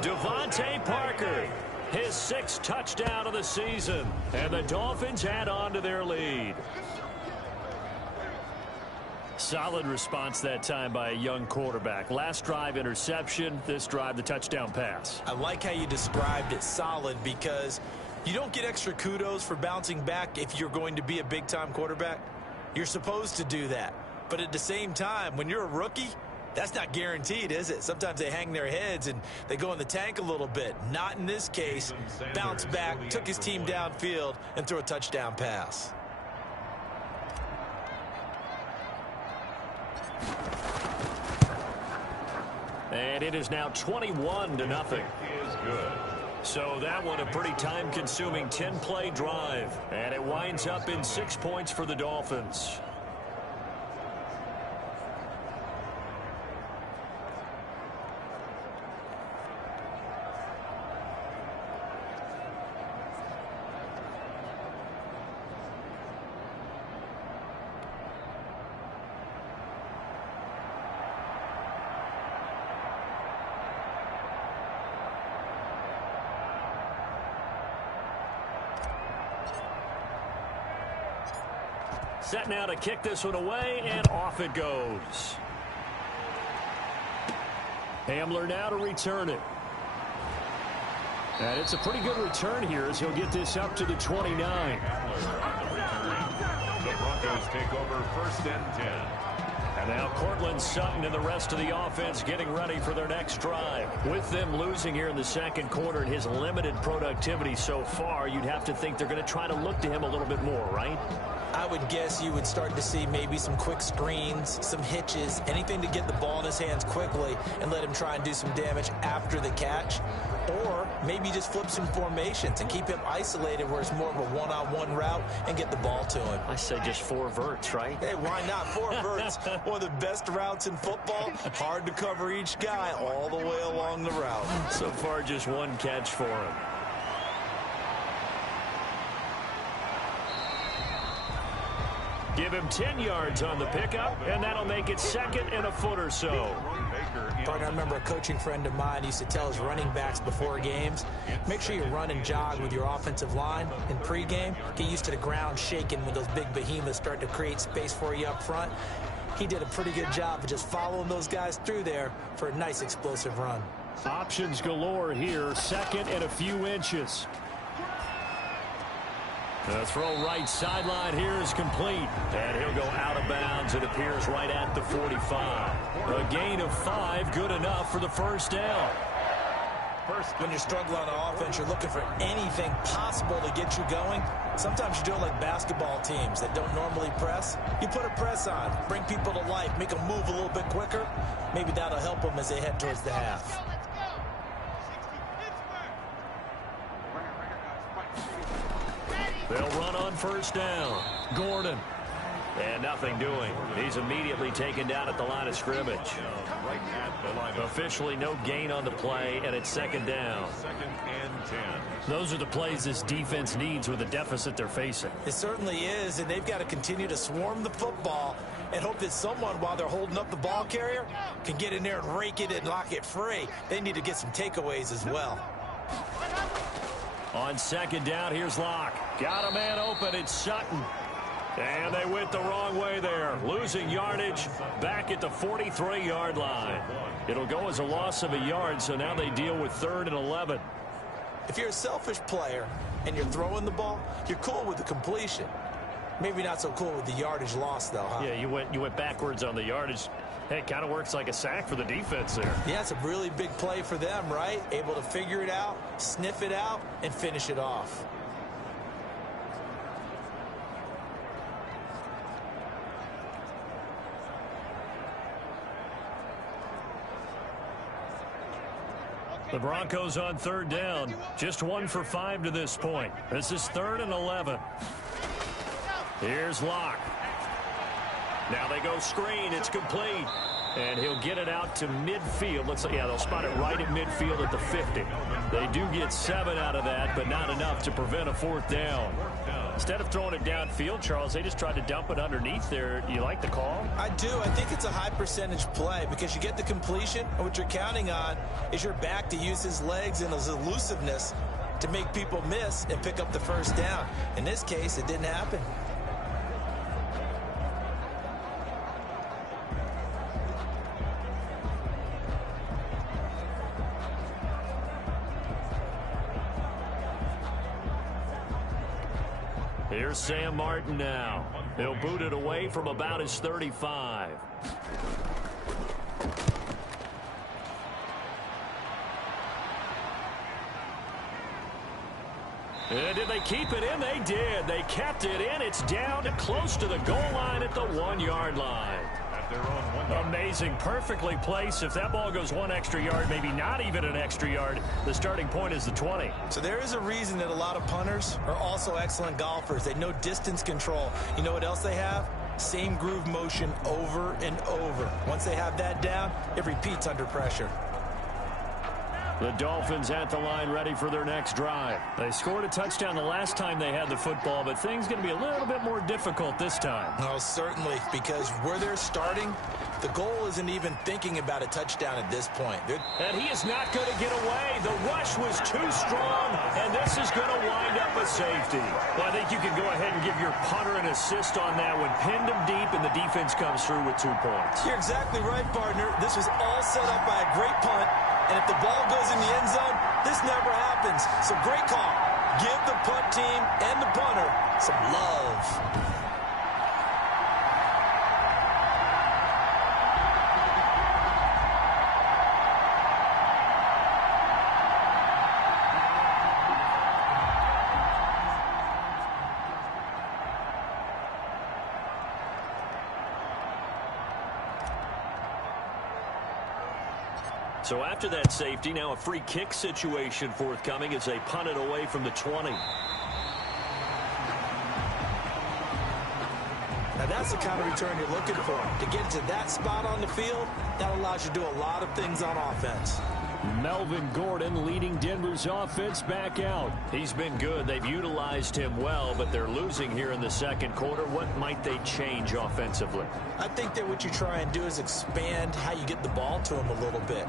Devontae Parker, his 6th touchdown of the season. And the Dolphins add on to their lead. Solid response that time by a young quarterback. Last drive interception, this drive the touchdown pass. I like how you described it, solid, because you don't get extra kudos for bouncing back if you're going to be a big-time quarterback. You're supposed to do that. But at the same time, when you're a rookie, that's not guaranteed, is it? Sometimes they hang their heads and they go in the tank a little bit. Not in this case. Bounce back, took his team downfield, and threw a touchdown pass. And it is now 21-0. So that one a pretty time-consuming 10-play drive. And it winds up in 6 points for the Dolphins. Set now to kick this one away, and off it goes. Hamler now to return it. And it's a pretty good return here as he'll get this up to the 29. The Broncos take over 1st and 10. And now Cortland Sutton and the rest of the offense getting ready for their next drive. With them losing here in the second quarter and his limited productivity so far, you'd have to think they're going to try to look to him a little bit more, right? I would guess you would start to see maybe some quick screens, some hitches, anything to get the ball in his hands quickly and let him try and do some damage after the catch. Or maybe just flip some formations and keep him isolated where it's more of a one-on-one route and get the ball to him. I say just 4 verts, right? Hey, why not? 4 verts, one of the best routes in football. Hard to cover each guy all the way along the route. So far, just 1 catch for him. Give him 10 yards on the pickup, and that'll make it 2nd and a foot or so. Partner, I remember a coaching friend of mine used to tell his running backs before games, make sure you run and jog with your offensive line in pregame. Get used to the ground shaking when those big behemoths start to create space for you up front. He did a pretty good job of just following those guys through there for a nice explosive run. Options galore here, 2nd and a few inches. The throw right sideline here is complete. And he'll go out of bounds. It appears right at the 45. A gain of 5, good enough for the first down. When you're struggling on offense, you're looking for anything possible to get you going. Sometimes you do it like basketball teams that don't normally press. You put a press on, bring people to life, make them move a little bit quicker. Maybe that'll help them as they head towards the half. They'll run on first down. Gordon. And nothing doing. He's immediately taken down at the line of scrimmage. Officially no gain on the play, and it's 2nd down. 2nd and 10. Those are the plays this defense needs with the deficit they're facing. It certainly is, and they've got to continue to swarm the football and hope that someone, while they're holding up the ball carrier, can get in there and rake it and lock it free. They need to get some takeaways as well. On 2nd down, here's Locke. Got a man open, it's Sutton. And they went the wrong way there. Losing yardage back at the 43-yard line. It'll go as a loss of a yard, so now they deal with 3rd and 11. If you're a selfish player and you're throwing the ball, you're cool with the completion. Maybe not so cool with the yardage loss, though, huh? Yeah, you went backwards on the yardage. Hey, it kind of works like a sack for the defense there. Yeah, it's a really big play for them, right? Able to figure it out, sniff it out, and finish it off. The Broncos on 3rd down. Just 1 for 5 to this point. This is 3rd and 11. Here's Locke. Now they go screen. It's complete. And he'll get it out to midfield. Looks like, yeah, they'll spot it right at midfield at the 50. They do get 7 out of that, but not enough to prevent a 4th down. Instead of throwing it downfield, Charles, they just tried to dump it underneath there. You like the call? I do. I think it's a high percentage play because you get the completion, and what you're counting on is your back to use his legs and his elusiveness to make people miss and pick up the first down. In this case, it didn't happen. Here's Sam Martin now. He'll boot it away from about his 35. And did they keep it in? They did. They kept it in. It's down close to the goal line at the 1-yard line. At their own 1 yard. Amazing. Perfectly placed. If that ball goes 1 extra yard, maybe not even an extra yard, the starting point is the 20. So there is a reason that a lot of punters are also excellent golfers. They know distance control. You know what else they have? Same groove motion over and over. Once they have that down, it repeats under pressure. The Dolphins at the line ready for their next drive. They scored a touchdown the last time they had the football, but things going to be a little bit more difficult this time. Oh, certainly, because where they're starting, The goal isn't even thinking about a touchdown at this point. And he is not going to get away. The rush was too strong, and this is going to wind up a safety. Well, I think you can go ahead and give your punter an assist on that one. Pinned him deep, and the defense comes through with 2 points. You're exactly right, partner. This was all set up by a great punt, and if the ball goes in the end zone, this never happens. So great call. Give the punt team and the punter some love. So after that safety, now a free kick situation forthcoming as they punt it away from the 20. Now that's the kind of return you're looking for. To get to that spot on the field, that allows you to do a lot of things on offense. Melvin Gordon leading Denver's offense back out. He's been good. They've utilized him well, but they're losing here in the second quarter. What might they change offensively? I think that what you try and do is expand how you get the ball to him a little bit.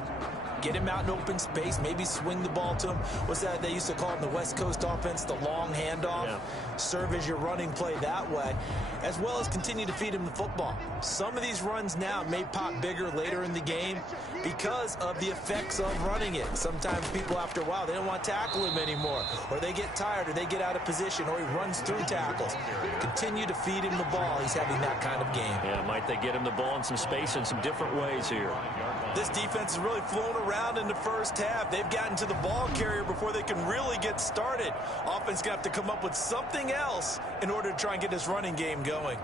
Get him out in open space, maybe swing the ball to him. What's that they used to call it in the West Coast offense, the long handoff? Yeah. Serve as your running play that way, as well as continue to feed him the football. Some of these runs now may pop bigger later in the game because of the effects of running it. Sometimes people, after a while, they don't want to tackle him anymore, or they get tired, or they get out of position, or he runs through tackles. Continue to feed him the ball. He's having that kind of game. Yeah, might they get him the ball in some space in some different ways here. This defense has really flown around in the first half. They've gotten to the ball carrier before they can really get started. Offense going to have to come up with something else in order to try and get this running game going.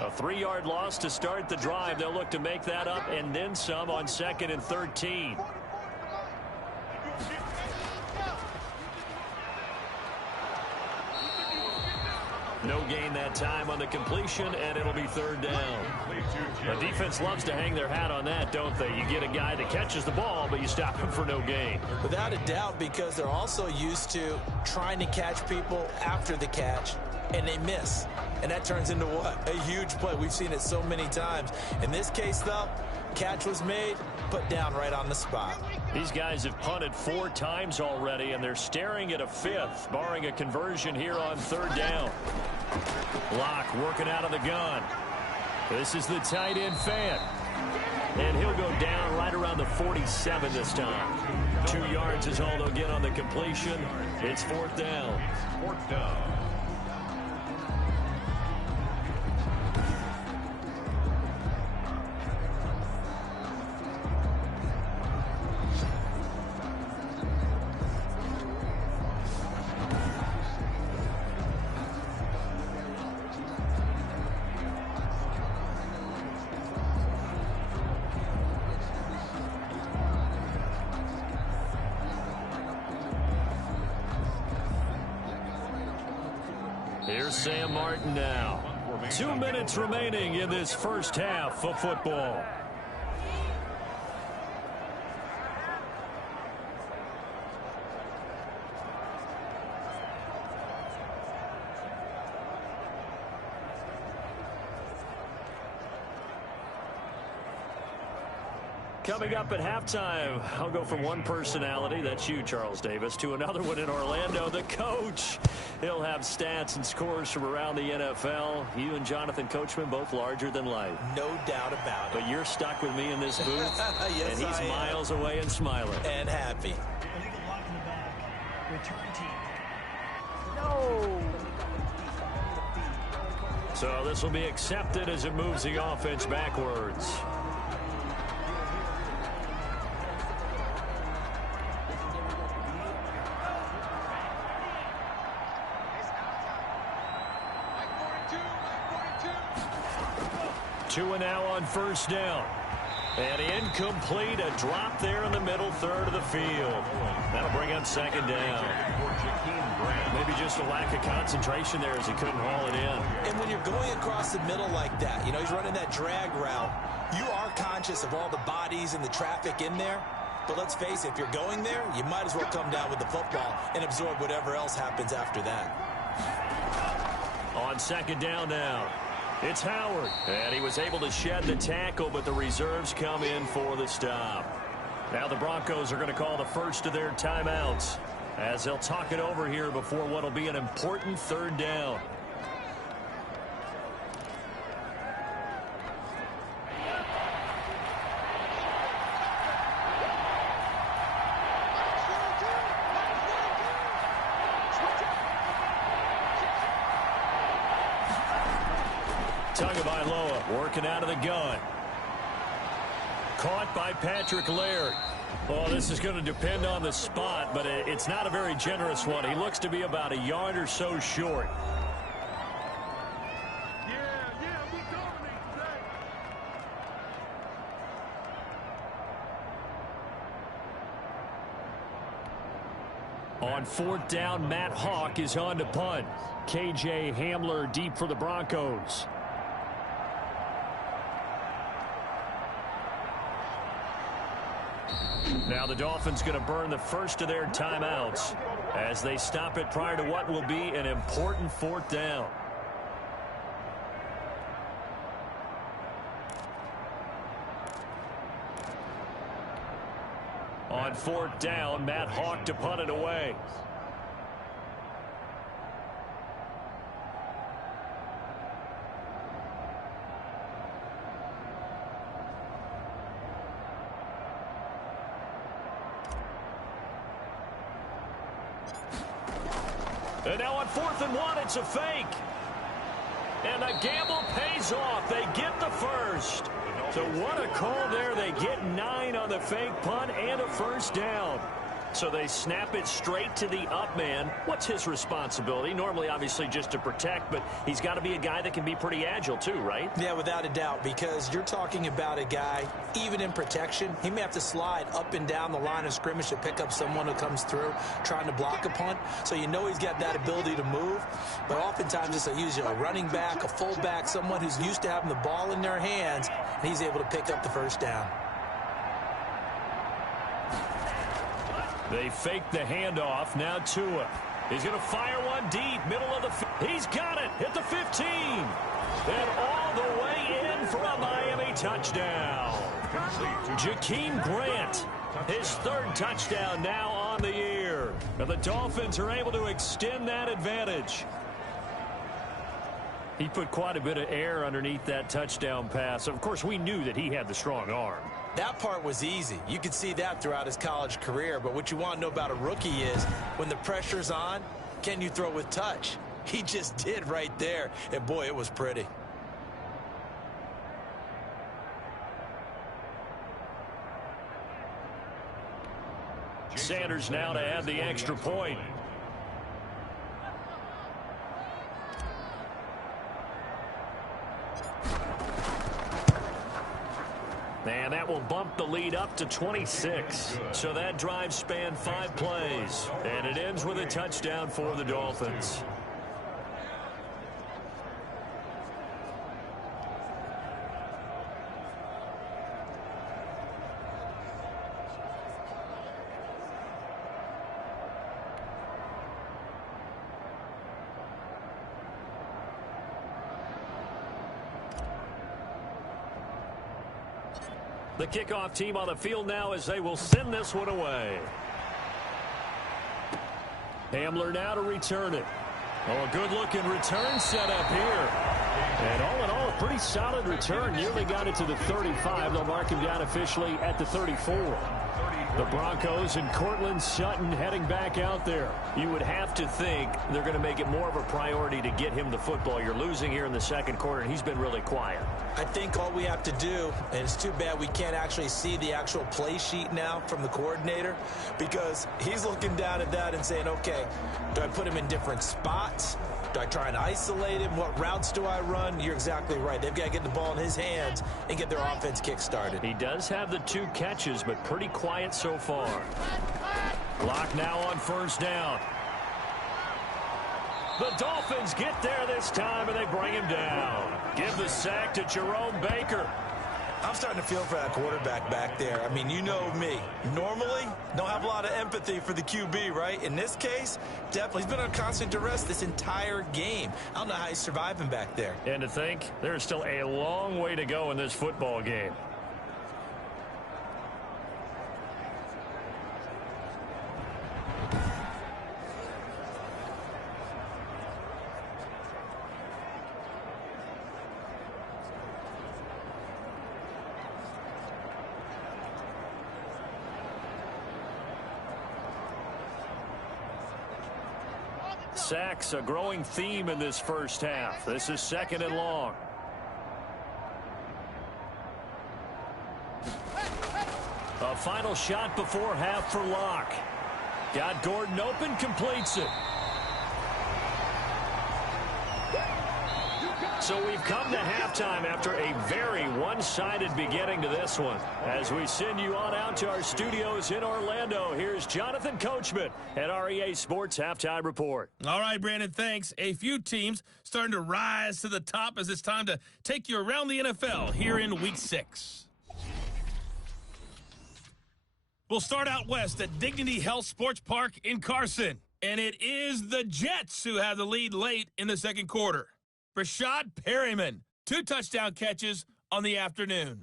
A 3-yard loss to start the drive. They'll look to make that up and then some on 2nd and 13. No gain that time on the completion, and it'll be 3rd down. The defense loves to hang their hat on that, don't they? You get a guy that catches the ball, but you stop him for no gain. Without a doubt, because they're also used to trying to catch people after the catch, and they miss. And that turns into what? A huge play. We've seen it so many times. In this case, though, catch was made, put down right on the spot. These guys have punted 4 times already, and they're staring at a 5th, barring a conversion here on 3rd down. Locke working out of the gun. This is the tight end Fan. And he'll go down right around the 47 this time. 2 yards is all they'll get on the completion. It's 4th down. 4th down. Here's Sam Martin now. 2 minutes remaining in this first half of football. Coming up at halftime, I'll go from one personality, that's you, Charles Davis, to another one in Orlando, the coach. He'll have stats and scores from around the NFL. You and Jonathan Coachman, both larger than life. No doubt about it. But you're stuck with me in this booth, yes, and he's miles away and smiling. And happy. Illegal block in the back. Return team. No! So this will be accepted as it moves the offense backwards. Two and now on 1st down. And incomplete, a drop there in the middle third of the field. That'll bring up second down. Maybe just a lack of concentration there as he couldn't haul it in. And when you're going across the middle like that, you know, he's running that drag route, you are conscious of all the bodies and the traffic in there. But let's face it, if you're going there, you might as well come down with the football and absorb whatever else happens after that. On second down now, it's Howard. And he was able to shed the tackle, but the reserves come in for the stop. Now the Broncos are going to call the first of their timeouts as they'll talk it over here before what will be an important third down. Working out of the gun. Caught by Patrick Laird. Well, this is going to depend on the spot, but it's not a very generous one. He looks to be about a yard or so short. On fourth down, Matt Hawk is on to punt. KJ Hamler deep for the Broncos. Now the Dolphins going to burn the first of their timeouts as they stop it prior to what will be an important fourth down. On fourth down, Matt Hawk to punt it away. And now on 4th and 1, it's a fake. And the gamble pays off. They get the first. So what a call there. They get 9 on the fake punt and a first down. So they snap it straight to the up man. What's his responsibility? Normally, obviously, just to protect, but he's got to be a guy that can be pretty agile too, right? Yeah, without a doubt, because you're talking about a guy, even in protection, he may have to slide up and down the line of scrimmage to pick up someone who comes through trying to block a punt. So you know he's got that ability to move. But oftentimes it's usually a running back, a fullback, someone who's used to having the ball in their hands, and he's able to pick up the first down. They fake the handoff. Now Tua. He's going to fire one deep, middle of the field. He's got it at the 15. And all the way in for a Miami touchdown. Jakeem Grant, his 3rd touchdown now on the year. And the Dolphins are able to extend that advantage. He put quite a bit of air underneath that touchdown pass. Of course, we knew that he had the strong arm. That part was easy. You could see that throughout his college career. But what you want to know about a rookie is when the pressure's on, can you throw with touch? He just did right there. And, boy, it was pretty. Sanders now to add the extra point. And that will bump the lead up to 26. So that drive spanned 5 plays. And it ends with a touchdown for the Dolphins. The kickoff team on the field now as they will send this one away. Hamler now to return it. Oh, a good-looking return set up here. And all in all, a pretty solid return. Nearly got it to the 35. They'll mark him down officially at the 34. The Broncos and Cortland Sutton heading back out there. You would have to think they're going to make it more of a priority to get him the football. You're losing here in the second quarter, and he's been really quiet. I think all we have to do, and it's too bad we can't actually see the actual play sheet now from the coordinator, because he's looking down at that and saying, okay, do I put him in different spots? Do I try and isolate him? What routes do I run? You're exactly right. They've got to get the ball in his hands and get their offense kick-started. He does have the 2 catches, but pretty quiet so far. Clock now on first down. The Dolphins get there this time, and they bring him down. Give the sack to Jerome Baker. I'm starting to feel for that quarterback back there. I mean, you know me. Normally, don't have a lot of empathy for the QB, right? In this case, definitely. He's been on constant duress this entire game. I don't know how he's surviving back there. And to think, there's still a long way to go in this football game. Sacks, a growing theme in this first half. This is 2nd and long. A final shot before half for Locke. Got Gordon open, completes it. So we've come to halftime after a very one-sided beginning to this one. As we send you on out to our studios in Orlando, here's Jonathan Coachman at REA Sports Halftime Report. All right, Brandon, thanks. A few teams starting to rise to the top as it's time to take you around the NFL here in Week 6. We'll start out west at Dignity Health Sports Park in Carson. And it is the Jets who have the lead late in the second quarter. Rashad Perryman, 2 touchdown catches on the afternoon.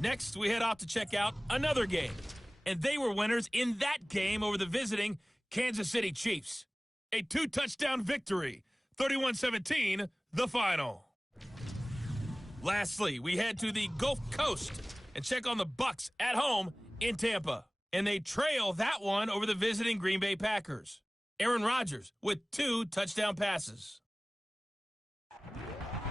Next, we head off to check out another game. And they were winners in that game over the visiting Kansas City Chiefs. A 2-touchdown victory, 31-17, the final. Lastly, we head to the Gulf Coast and check on the Bucs at home in Tampa. And they trail that one over the visiting Green Bay Packers. Aaron Rodgers with 2 touchdown passes.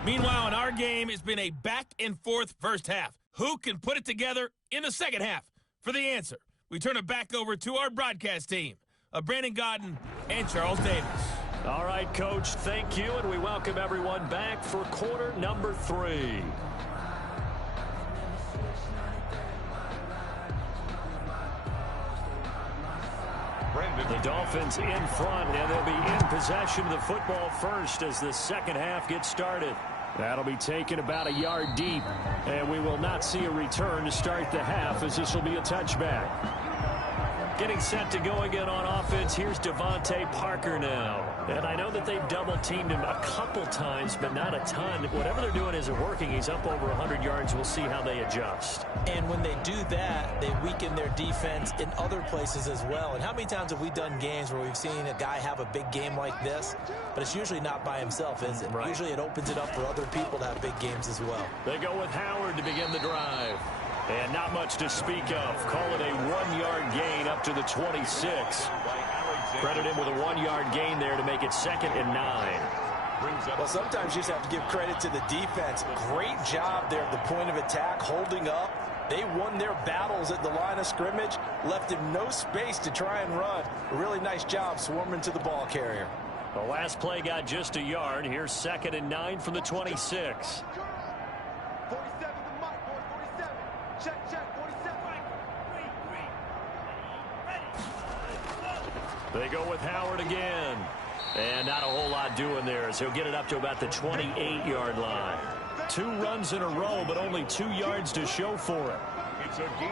Meanwhile, in our game, it's been a back-and-forth first half. Who can put it together in the second half? For the answer, we turn it back over to our broadcast team of Brandon Godden and Charles Davis. All right, Coach, thank you, and we welcome everyone back for quarter number 3. The Dolphins in front, and they'll be in possession of the football first as the second half gets started. That'll be taken about a yard deep, and we will not see a return to start the half as this will be a touchback. Getting set to go again on offense, here's Devontae Parker now. And I know that they've double-teamed him a couple times, but not a ton. Whatever they're doing isn't working. He's up over 100 yards. We'll see how they adjust. And when they do that, they weaken their defense in other places as well. And how many times have we done games where we've seen a guy have a big game like this, but it's usually not by himself, is it? Right. Usually it opens it up for other people to have big games as well. They go with Howard to begin the drive. And not much to speak of. Call it a 1-yard gain up to the 26. Credit him with a 1-yard gain there to make it 2nd and 9. Well, sometimes you just have to give credit to the defense. Great job there at the point of attack, holding up. They won their battles at the line of scrimmage, left him no space to try and run. A really nice job swarming to the ball carrier. The last play got just a yard. Here's 2nd and 9 from the 26. They go with Howard again. And not a whole lot doing there as he'll get it up to about the 28-yard line. 2 runs in a row, but only 2 yards to show for it.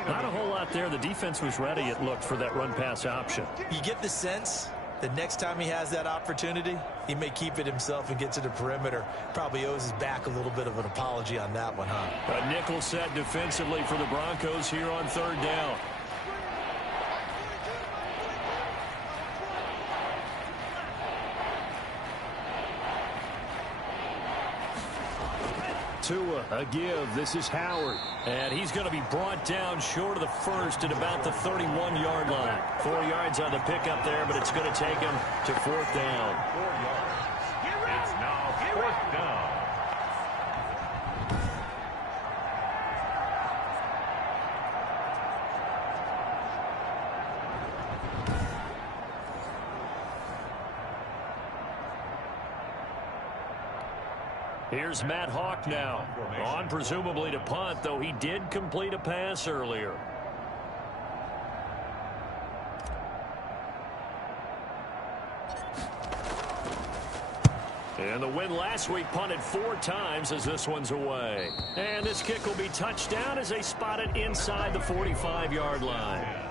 Not a whole lot there. The defense was ready, it looked, for that run-pass option. You get the sense the next time he has that opportunity, he may keep it himself and get to the perimeter. Probably owes his back a little bit of an apology on that one, huh? A nickel set defensively for the Broncos here on 3rd down. Tua, a give. This is Howard. And he's going to be brought down short of the first at about the 31-yard line. 4 yards on the pickup there, but it's going to take him to 4th down. 4 yards. It's now 4th down. Here's Matt Hawk now. On presumably to punt, though he did complete a pass earlier. And the win last week punted 4 times as this one's away. And this kick will be touchdown as they spot it inside the 45-yard line.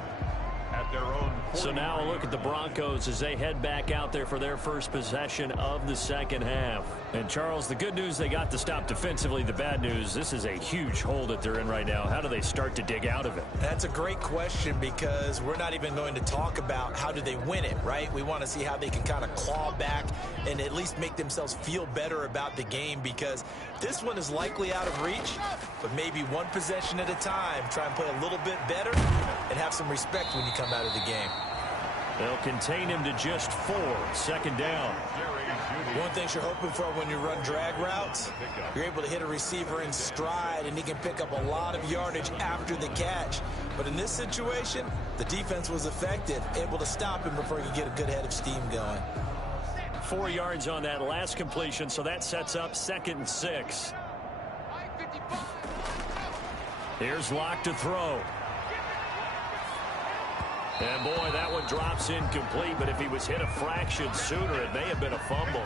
At their own. So now a look at the Broncos as they head back out there for their first possession of the second half. And Charles, the good news, they got to stop defensively. The bad news, this is a huge hole that they're in right now. How do they start to dig out of it? That's a great question, because we're not even going to talk about how do they win it, right? We want to see how they can kind of claw back and at least make themselves feel better about the game, because this one is likely out of reach, but maybe one possession at a time. Try and play a little bit better and have some respect when you come out of the game. They'll contain him to just 4. Second down. One thing you're hoping for when you run drag routes, you're able to hit a receiver in stride, and he can pick up a lot of yardage after the catch. But in this situation, the defense was effective, able to stop him before he could get a good head of steam going. 4 yards on that last completion, so that sets up 2nd and 6. Here's Locke to throw. And boy, that one drops incomplete, but if he was hit a fraction sooner, it may have been a fumble.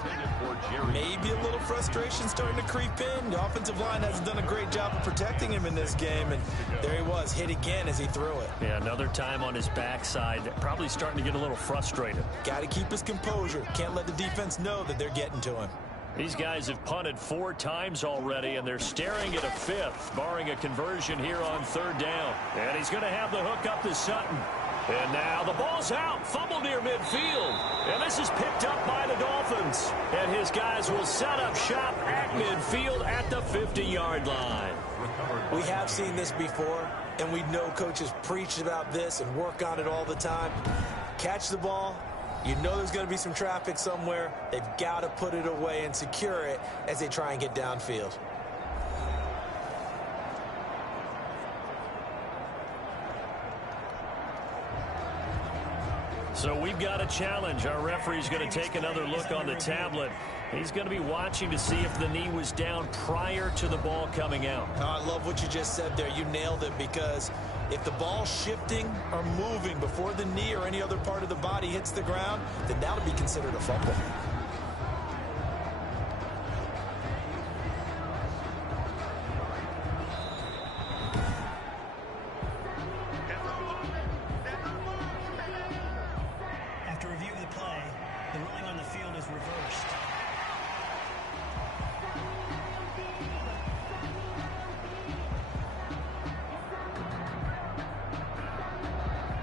Maybe a little frustration starting to creep in. The offensive line hasn't done a great job of protecting him in this game, and there he was, hit again as he threw it. Yeah, another time on his backside, probably starting to get a little frustrated. Got to keep his composure. Can't let the defense know that they're getting to him. These guys have punted 4 times already, and they're staring at a 5th, barring a conversion here on 3rd down. And he's going to have the hook up to Sutton. And now the ball's out, fumble near midfield. And this is picked up by the Dolphins. And his guys will set up shop at midfield at the 50-yard line. We have seen this before, and we know coaches preach about this and work on it all the time. Catch the ball. You know there's going to be some traffic somewhere. They've got to put it away and secure it as they try and get downfield. So we've got a challenge. Our referee's going to take another look on the tablet. He's going to be watching to see if the knee was down prior to the ball coming out. Oh, I love what you just said there. You nailed it, because if the ball's shifting or moving before the knee or any other part of the body hits the ground, then that'll be considered a fumble. After review of the play, the ruling on the field is reversed.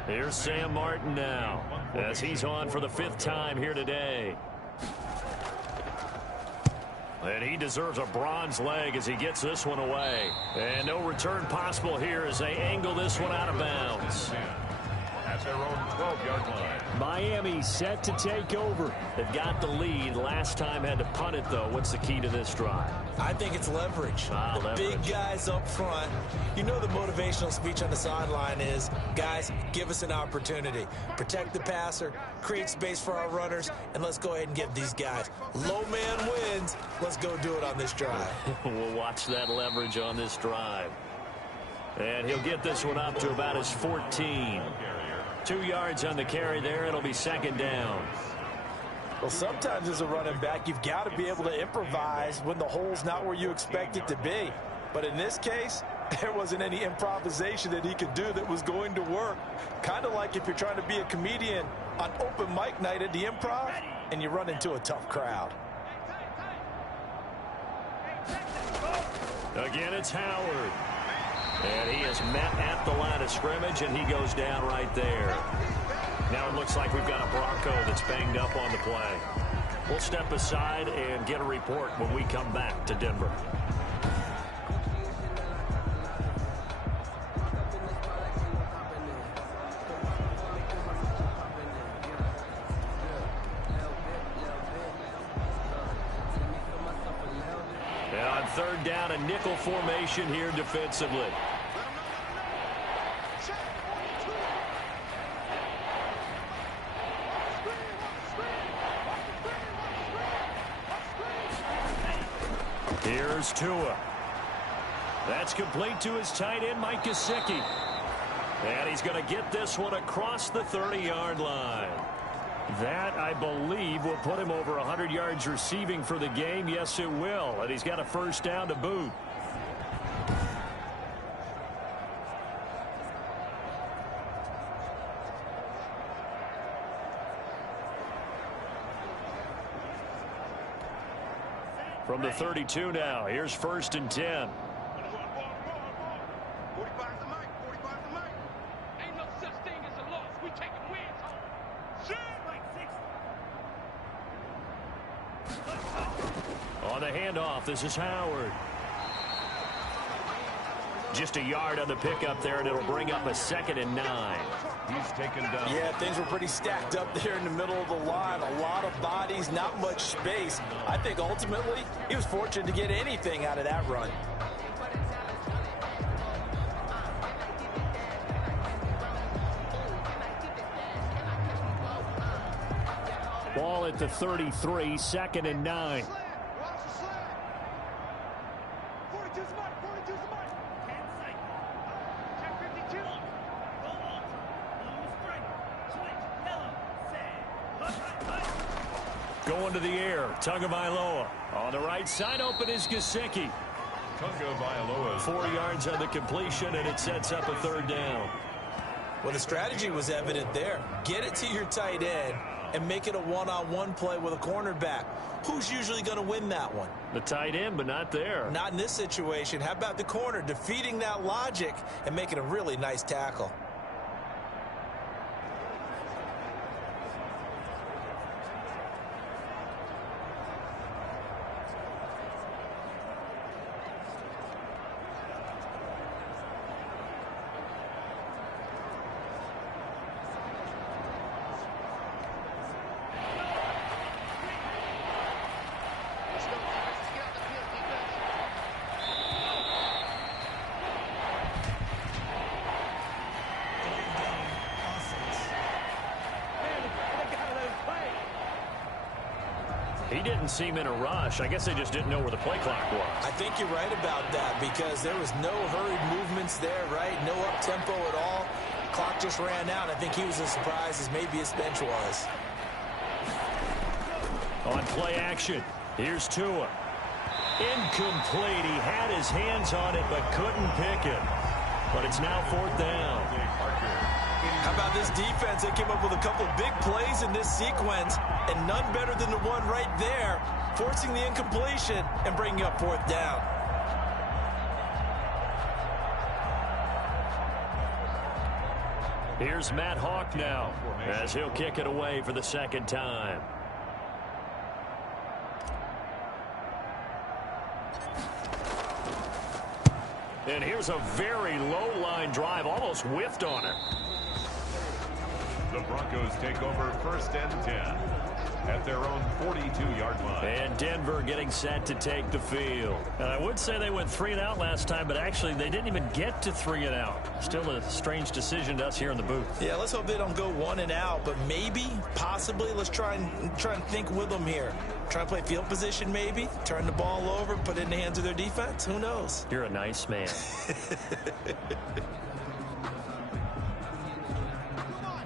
Here's Sam Martin now, as he's on for the 5th time here today. And he deserves a bronze leg as he gets this one away. And no return possible here as they angle this one out of bounds. At their own 12-yard line. Miami set to take over. They've got the lead. Last time had to punt it, though. What's the key to this drive? I think it's leverage. The big guys up front. You know the motivational speech on the sideline is, guys, give us an opportunity. Protect the passer, create space for our runners, and let's go ahead and get these guys. Low man wins. Let's go do it on this drive. We'll watch that leverage on this drive. And he'll get this one up to about his 14. 2 yards on the carry there. It'll be 2nd down. Well, sometimes as a running back, you've got to be able to improvise when the hole's not where you expect it to be. But in this case, there wasn't any improvisation that he could do that was going to work. Kind of like if you're trying to be a comedian on open mic night at the Improv and you run into a tough crowd. Again, it's Howard. And he is met at the line of scrimmage, and he goes down right there. Now it looks like we've got a Bronco that's banged up on the play. We'll step aside and get a report when we come back to Denver. And on 3rd down, a nickel formation here defensively. Here's Tua. That's complete to his tight end, Mike Gesicki. And he's going to get this one across the 30-yard line. That, I believe, will put him over 100 yards receiving for the game. Yes, it will. And he's got a first down to boot. From the 32 now, here's 1st and 10. On the handoff, this is Howard. Just a yard on the pickup there, and it'll bring up a 2nd and 9. He's taken down. Yeah, things were pretty stacked up there in the middle of the line. A lot of bodies, not much space. I think ultimately he was fortunate to get anything out of that run. Ball at the 33, 2nd and 9. Going to the air, Tagovailoa. On the right side, open is Gesicki. Tagovailoa. 4 yards on the completion, and it sets up a 3rd down. Well, the strategy was evident there. Get it to your tight end and make it a one-on-one play with a cornerback. Who's usually going to win that one? The tight end, but not there. Not in this situation. How about the corner defeating that logic and making a really nice tackle? He didn't seem in a rush. I guess they just didn't know where the play clock was. I think you're right about that because there was no hurried movements there, right? No up-tempo at all. Clock just ran out. I think he was as surprised as maybe his bench was. On play action, here's Tua. Incomplete. He had his hands on it but couldn't pick it. But it's now 4th down. How about this defense? They came up with a couple big plays in this sequence, and none better than the one right there, forcing the incompletion and bringing up 4th down. Here's Matt Hawk now as he'll kick it away for the 2nd time. And here's a very low line drive, almost whiffed on it. The Broncos take over 1st and 10 at their own 42-yard line. And Denver getting set to take the field. And I would say they went 3 and out last time, but actually they didn't even get to 3 and out. Still a strange decision to us here in the booth. Yeah, let's hope they don't go 1 and out, but maybe, possibly, let's try and think with them here. Try and play field position maybe, turn the ball over, put it in the hands of their defense. Who knows? You're a nice man.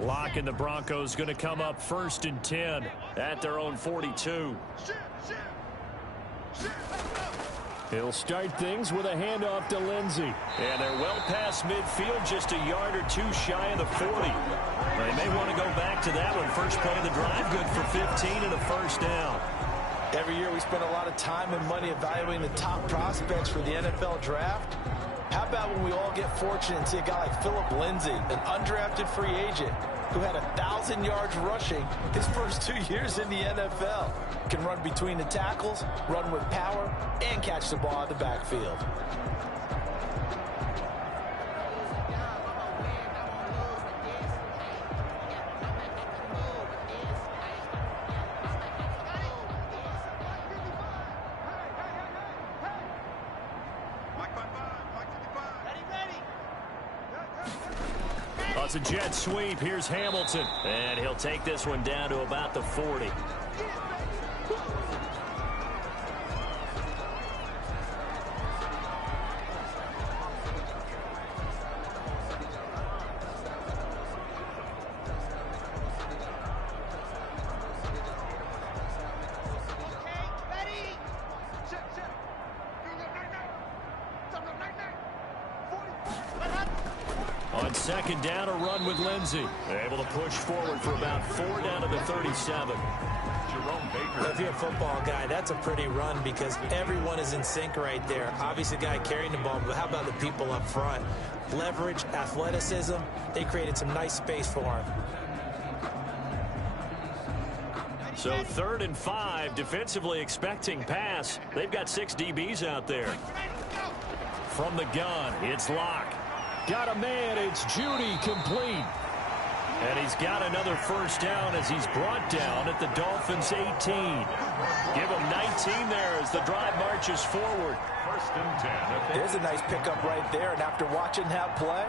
Lock and the Broncos going to come up 1st and 10 at their own 42. He'll start things with a handoff to Lindsey. And they're well past midfield, just a yard or 2 shy of the 40. They may want to go back to that one. First play of the drive, good for 15 and a 1st down. Every year we spend a lot of time and money evaluating the top prospects for the NFL draft. How about when we all get fortunate and see a guy like Phillip Lindsay, an undrafted free agent who had 1,000 yards rushing his first 2 years in the NFL. Can run between the tackles, run with power, and catch the ball in the backfield. It's a jet sweep. Here's Hamilton. And he'll take this one down to about the 40. On second down, a run with Lindsey. They're able to push forward for about 4 down to the 37. If you're a football guy, that's a pretty run because everyone is in sync right there. Obviously, the guy carrying the ball, but how about the people up front? Leverage, athleticism, they created some nice space for him. So 3rd and 5, defensively expecting pass. They've got 6 DBs out there. From the gun, it's Locke. Got a man, it's Judy, complete. And he's got another first down as he's brought down at the Dolphins' 18. Give him 19 there as the drive marches forward. 1st and 10. There's a nice pickup right there, and after watching that play,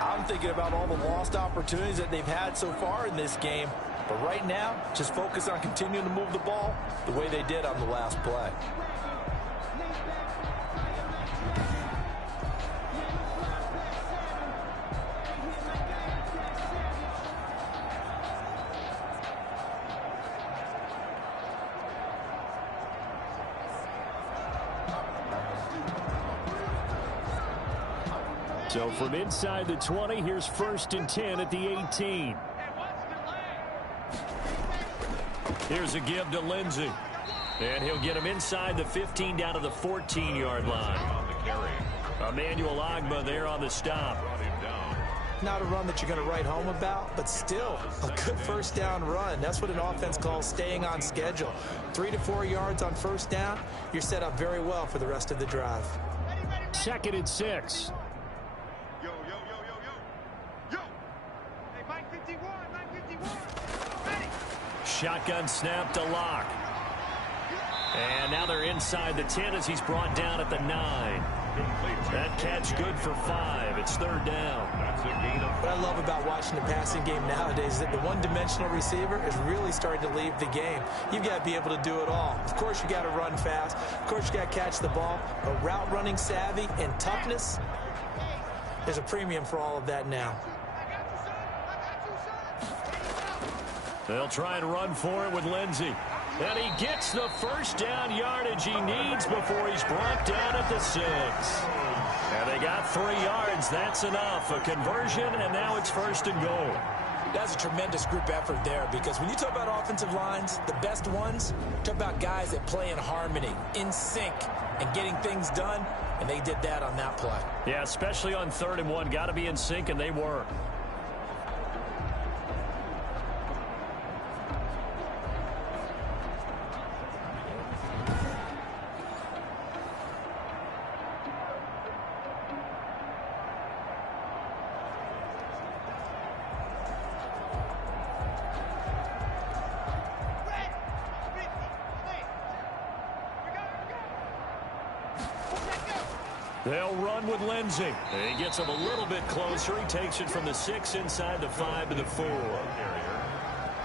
I'm thinking about all the lost opportunities that they've had so far in this game. But right now, just focus on continuing to move the ball the way they did on the last play. So from inside the 20, here's 1st and 10 at the 18. Here's a give to Lindsey. And he'll get him inside the 15 down to the 14-yard line. Emmanuel Ogbah there on the stop. Not a run that you're going to write home about, but still a good first down run. That's what an offense calls staying on schedule. 3 to 4 yards on first down, you're set up very well for the rest of the drive. 2nd and 6. Shotgun snap to Locke. And now they're inside the 10 as he's brought down at the 9. That catch good for 5. It's 3rd down. What I love about watching the passing game nowadays is that the one-dimensional receiver is really starting to leave the game. You've got to be able to do it all. Of course, you got to run fast. Of course, you got to catch the ball. But route running savvy and toughness, there's a premium for all of that now. They'll try and run for it with Lindsey. And he gets the first down yardage he needs before he's brought down at the 6. And they got 3 yards. That's enough. A conversion, and now it's 1st and goal. That's a tremendous group effort there because when you talk about offensive lines, the best ones, talk about guys that play in harmony, in sync, and getting things done, and they did that on that play. Yeah, especially on 3rd and 1. Got to be in sync, and they were. They'll run with Lindsey. He gets him a little bit closer. He takes it from the 6 inside the 5 to the 4.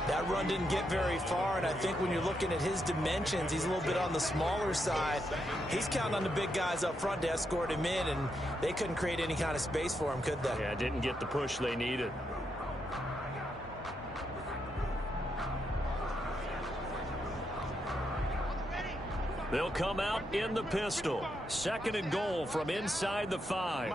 That run didn't get very far, and I think when you're looking at his dimensions, he's a little bit on the smaller side. He's counting on the big guys up front to escort him in, and they couldn't create any kind of space for him, could they? Yeah, didn't get the push they needed. They'll come out in the pistol. 2nd and goal from inside the 5.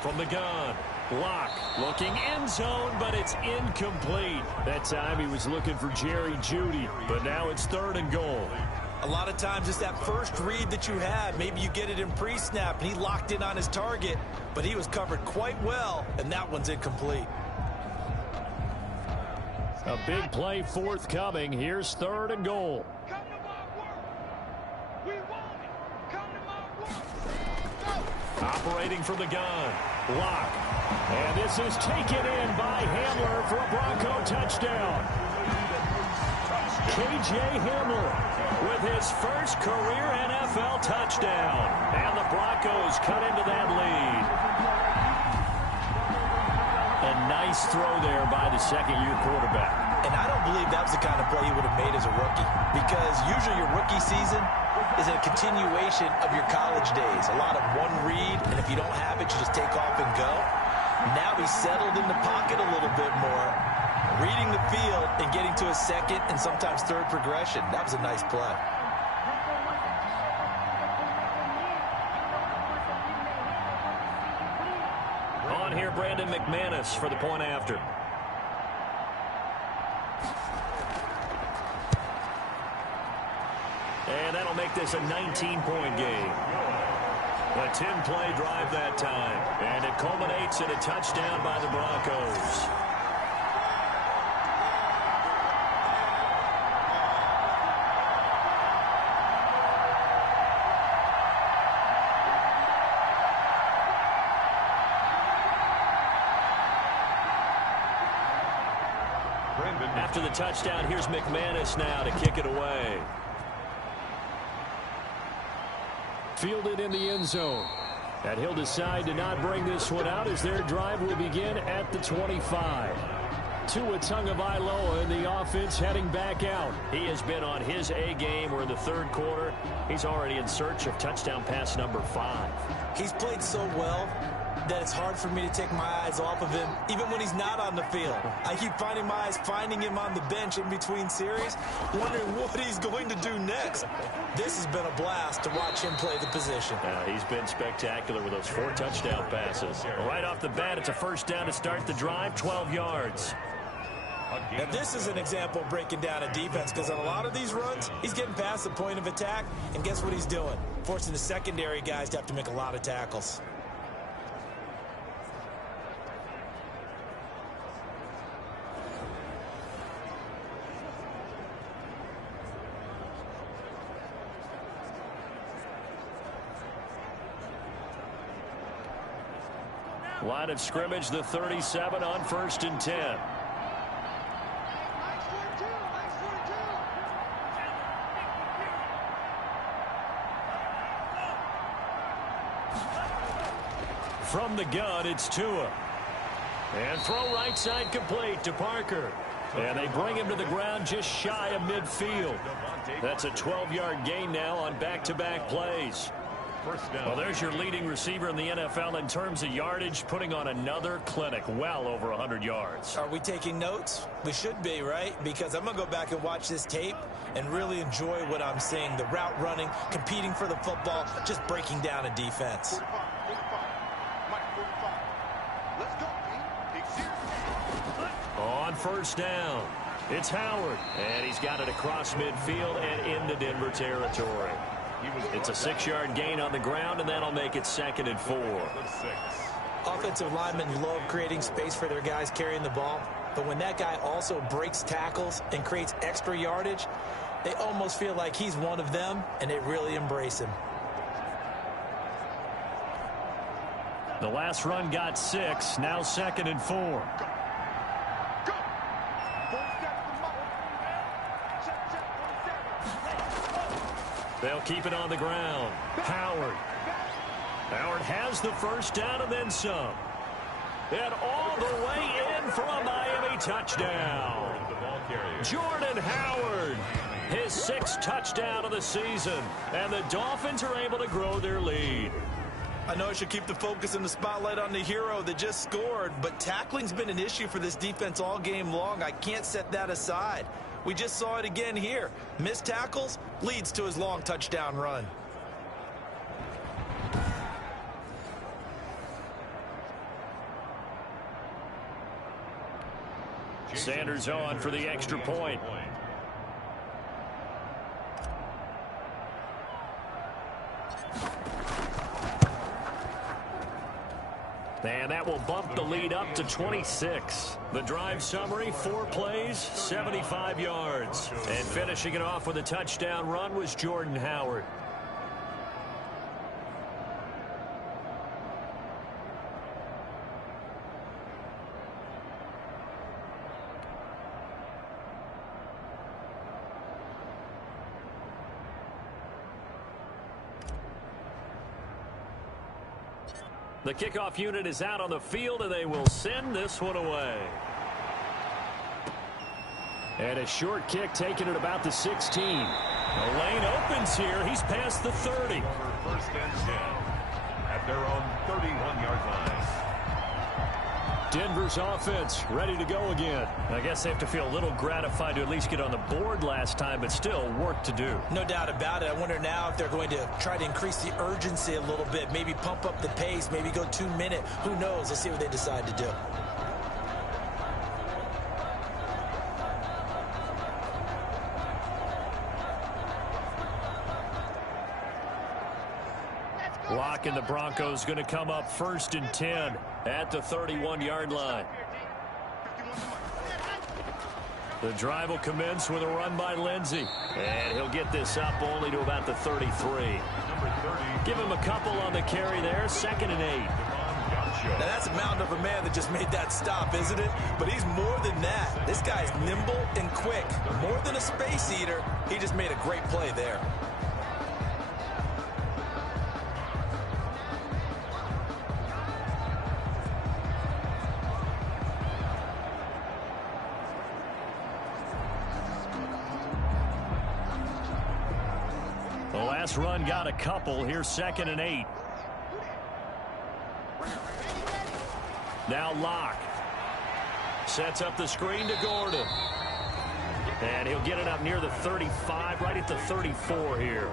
From the gun, Locke looking end zone, but it's incomplete. That time he was looking for Jerry Jeudy, but now it's 3rd and goal. A lot of times it's that first read that you have. Maybe you get it in pre-snap, and he locked in on his target, but he was covered quite well, and that one's incomplete. A big play forthcoming. Here's 3rd and goal. Come to my work. We want it. Come to my work. Go. Operating from the gun. Locke. And this is taken in by Hamler for a Bronco touchdown. K.J. Hamler with his first career NFL touchdown. And the Broncos cut into that lead. A nice throw there by the second-year quarterback. And I don't believe that was the kind of play he would have made as a rookie, because usually your rookie season is a continuation of your college days. A lot of one read, and if you don't have it, you just take off and go. Now he's settled in the pocket a little bit more, reading the field and getting to a second and sometimes third progression. That was a nice play. on here, Brandon McManus for the point after. And that'll make this a 19-point game. A 10-play drive that time. And it culminates in a touchdown by the Broncos. After the touchdown, here's McManus now to kick it away. Fielded in the end zone. And he'll decide to not bring this one out as their drive will begin at the 25. Tua Tagovailoa in the offense heading back out. He has been on his A game. We're in the third quarter. He's already in search of touchdown pass number 5. He's played so well that it's hard for me to take my eyes off of him, even when he's not on the field. I keep finding my eyes finding him on the bench in between series, wondering what he's going to do next. This has been a blast to watch him play the position. He's been spectacular with those 4 touchdown passes. Right off the bat, it's a first down to start the drive, 12 yards. Now, this is an example of breaking down a defense, because on a lot of these runs, he's getting past the point of attack, and guess what he's doing? Forcing the secondary guys to have to make a lot of tackles. Line of scrimmage, the 37 on 1st and 10. From the gun, it's Tua. And throw right side complete to Parker. And they bring him to the ground just shy of midfield. That's a 12-yard gain now on back-to-back plays. Well, there's your leading receiver in the NFL in terms of yardage, putting on another clinic, well over 100 yards. Are we taking notes? We should be, right? Because I'm going to go back and watch this tape and really enjoy what I'm seeing. The route running, competing for the football, just breaking down a defense. On first down, it's Howard. And he's got it across midfield and into Denver territory. It's a 6-yard gain on the ground, and that'll make it 2nd and 4. Offensive linemen love creating space for their guys carrying the ball, but when that guy also breaks tackles and creates extra yardage, they almost feel like he's one of them, and they really embrace him. The last run got 6, now 2nd and 4. They'll keep it on the ground. Howard. Howard has the first down and then some. And all the way in for a Miami touchdown. Jordan Howard, his 6th touchdown of the season. And the Dolphins are able to grow their lead. I know I should keep the focus and the spotlight on the hero that just scored, but tackling's been an issue for this defense all game long. I can't set that aside. We just saw it again here. Missed tackles leads to his long touchdown run. Sanders on for the extra point. And that will bump the lead up to 26. The drive summary, 4 plays, 75 yards. And finishing it off with a touchdown run was Jordan Howard. The kickoff unit is out on the field, and they will send this one away. And a short kick taken at about the 16. The lane opens here. He's past the 30. 1st and 10 at their own 31-yard line. Denver's offense ready to go again. I guess they have to feel a little gratified to at least get on the board last time, but still work to do. No doubt about it. I wonder now if they're going to try to increase the urgency a little bit, maybe pump up the pace, maybe go 2 minute. Who knows? Let's see what they decide to do. Locke and the Broncos going to come up 1st and 10 at the 31-yard line. The drive will commence with a run by Lindsey. And he'll get this up only to about the 33. Give him a couple on the carry there. 2nd and 8. Now that's a mountain of a man that just made that stop, isn't it? But he's more than that. This guy's nimble and quick. More than a space eater. He just made a great play there. The last run got a couple. Here's 2nd and 8. Now Locke sets up the screen to Gordon. And he'll get it up near the 35, right at the 34 here.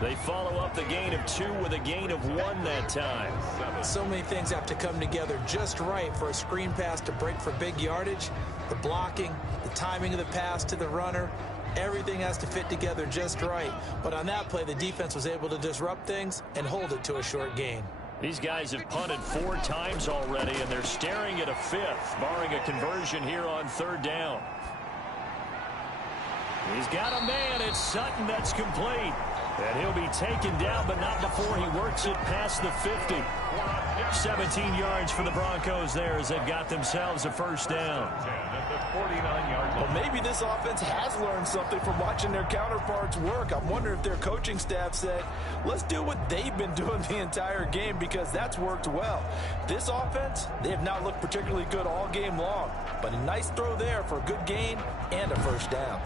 They follow up the gain of 2 with a gain of 1 that time. So many things have to come together just right for a screen pass to break for big yardage. The blocking, the timing of the pass to the runner, everything has to fit together just right. But on that play, the defense was able to disrupt things and hold it to a short gain. These guys have punted 4 times already, and they're staring at a 5th, barring a conversion here on 3rd down. He's got a man. It's Sutton that's complete. And he'll be taken down, but not before he works it past the 50. 17 yards for the Broncos there as they've got themselves a 1st down. Well, maybe this offense has learned something from watching their counterparts work. I wonder if their coaching staff said, let's do what they've been doing the entire game, because that's worked well. This offense, they have not looked particularly good all game long, but a nice throw there for a good gain and a 1st down.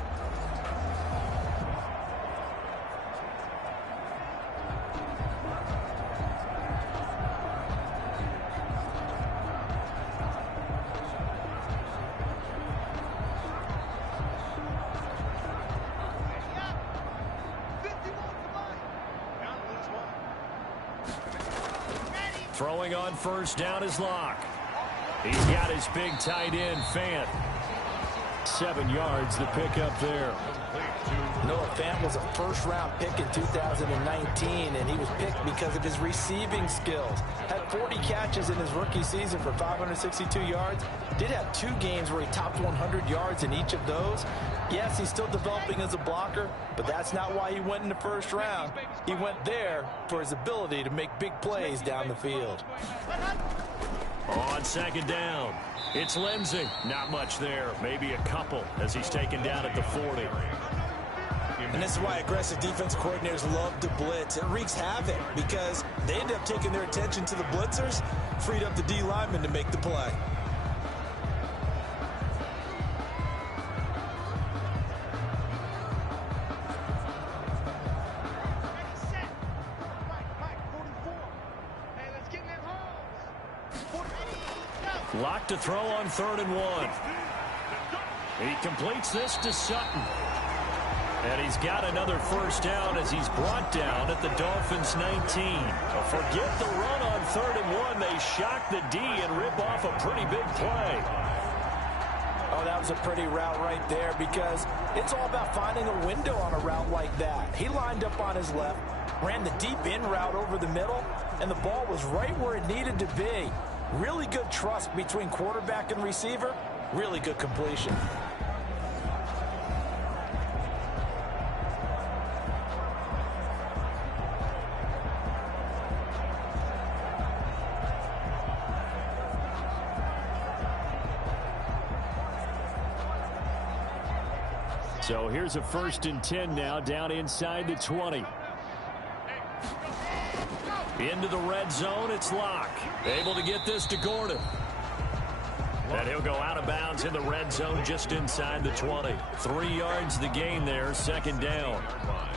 Throwing on 1st down is Locke. He's got his big tight end, Fant. 7 yards the pickup there. Noah Fant was a 1st-round pick in 2019, and he was picked because of his receiving skills. Had 40 catches in his rookie season for 562 yards. Did have 2 games where he topped 100 yards in each of those. Yes, he's still developing as a blocker, but that's not why he went in the 1st round. He went there for his ability to make big plays down the field. On 2nd down, it's Lindsey. Not much there, maybe a couple as he's taken down at the 40. And this is why aggressive defense coordinators love to blitz. It wreaks havoc because they end up taking their attention to the blitzers, freed up the D lineman to make the play. Locke to throw on 3rd and 1. He completes this to Sutton. And he's got another 1st down as he's brought down at the Dolphins' 19. Forget the run on 3rd and 1. They shock the D and rip off a pretty big play. Oh, that was a pretty route right there, because it's all about finding a window on a route like that. He lined up on his left, ran the deep in route over the middle, and the ball was right where it needed to be. Really good trust between quarterback and receiver. Really good completion. So here's a 1st and 10 now, down inside the 20. Into the red zone, it's Locke. Able to get this to Gordon. And he'll go out of bounds in the red zone just inside the 20. 3 yards the gain there, 2nd down.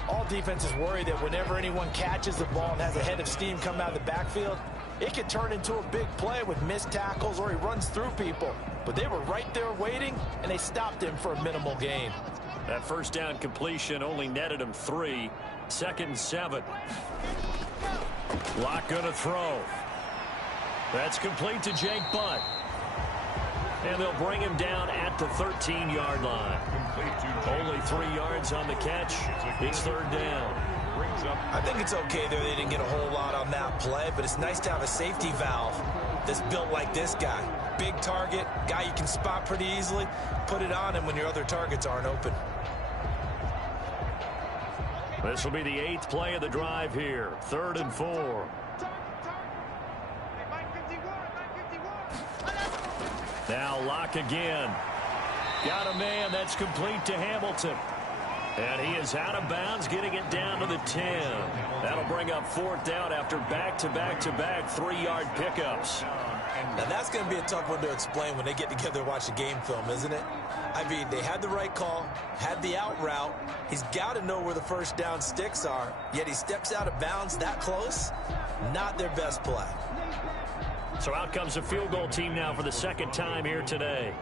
All defenses worry that whenever anyone catches the ball and has a head of steam come out of the backfield, It could turn into a big play with missed tackles or he runs through people. But they were right there waiting, and they stopped him for a minimal gain. That first down completion only netted him 3. 2nd and 7. Locke going to throw. That's complete to Jake Butt. And they'll bring him down at the 13-yard line. Only 3 yards on the catch. It's 3rd down. I think it's okay there they didn't get a whole lot on that play, but it's nice to have a safety valve that's built like this guy. Big target, guy you can spot pretty easily. Put it on him when your other targets aren't open. This will be the 8th play of the drive here. 3rd and 4. Now Locke again. Got a man. That's complete to Hamilton. And he is out of bounds, getting it down to the 10. That'll bring up 4th down after back-to-back-to-back 3-yard pickups. Now that's going to be a tough one to explain when they get together and watch a game film, isn't it? I mean, they had the right call, had the out route. He's got to know where the first down sticks are, yet he steps out of bounds that close. Not their best play. So out comes the field goal team now for the 2nd time here today.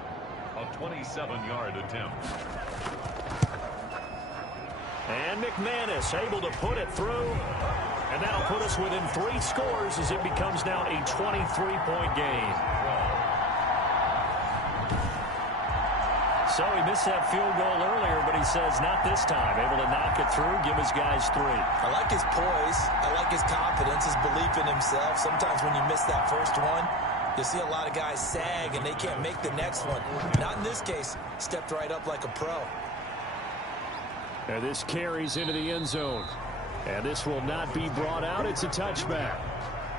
A 27-yard attempt. And McManus able to put it through. And that'll put us within 3 scores as it becomes now a 23-point game. So he missed that field goal earlier, but he says not this time. Able to knock it through, give his guys 3. I like his poise. I like his confidence, his belief in himself. Sometimes when you miss that first one, you see a lot of guys sag and they can't make the next one. Not in this case. Stepped right up like a pro. And this carries into the end zone. And this will not be brought out. It's a touchback.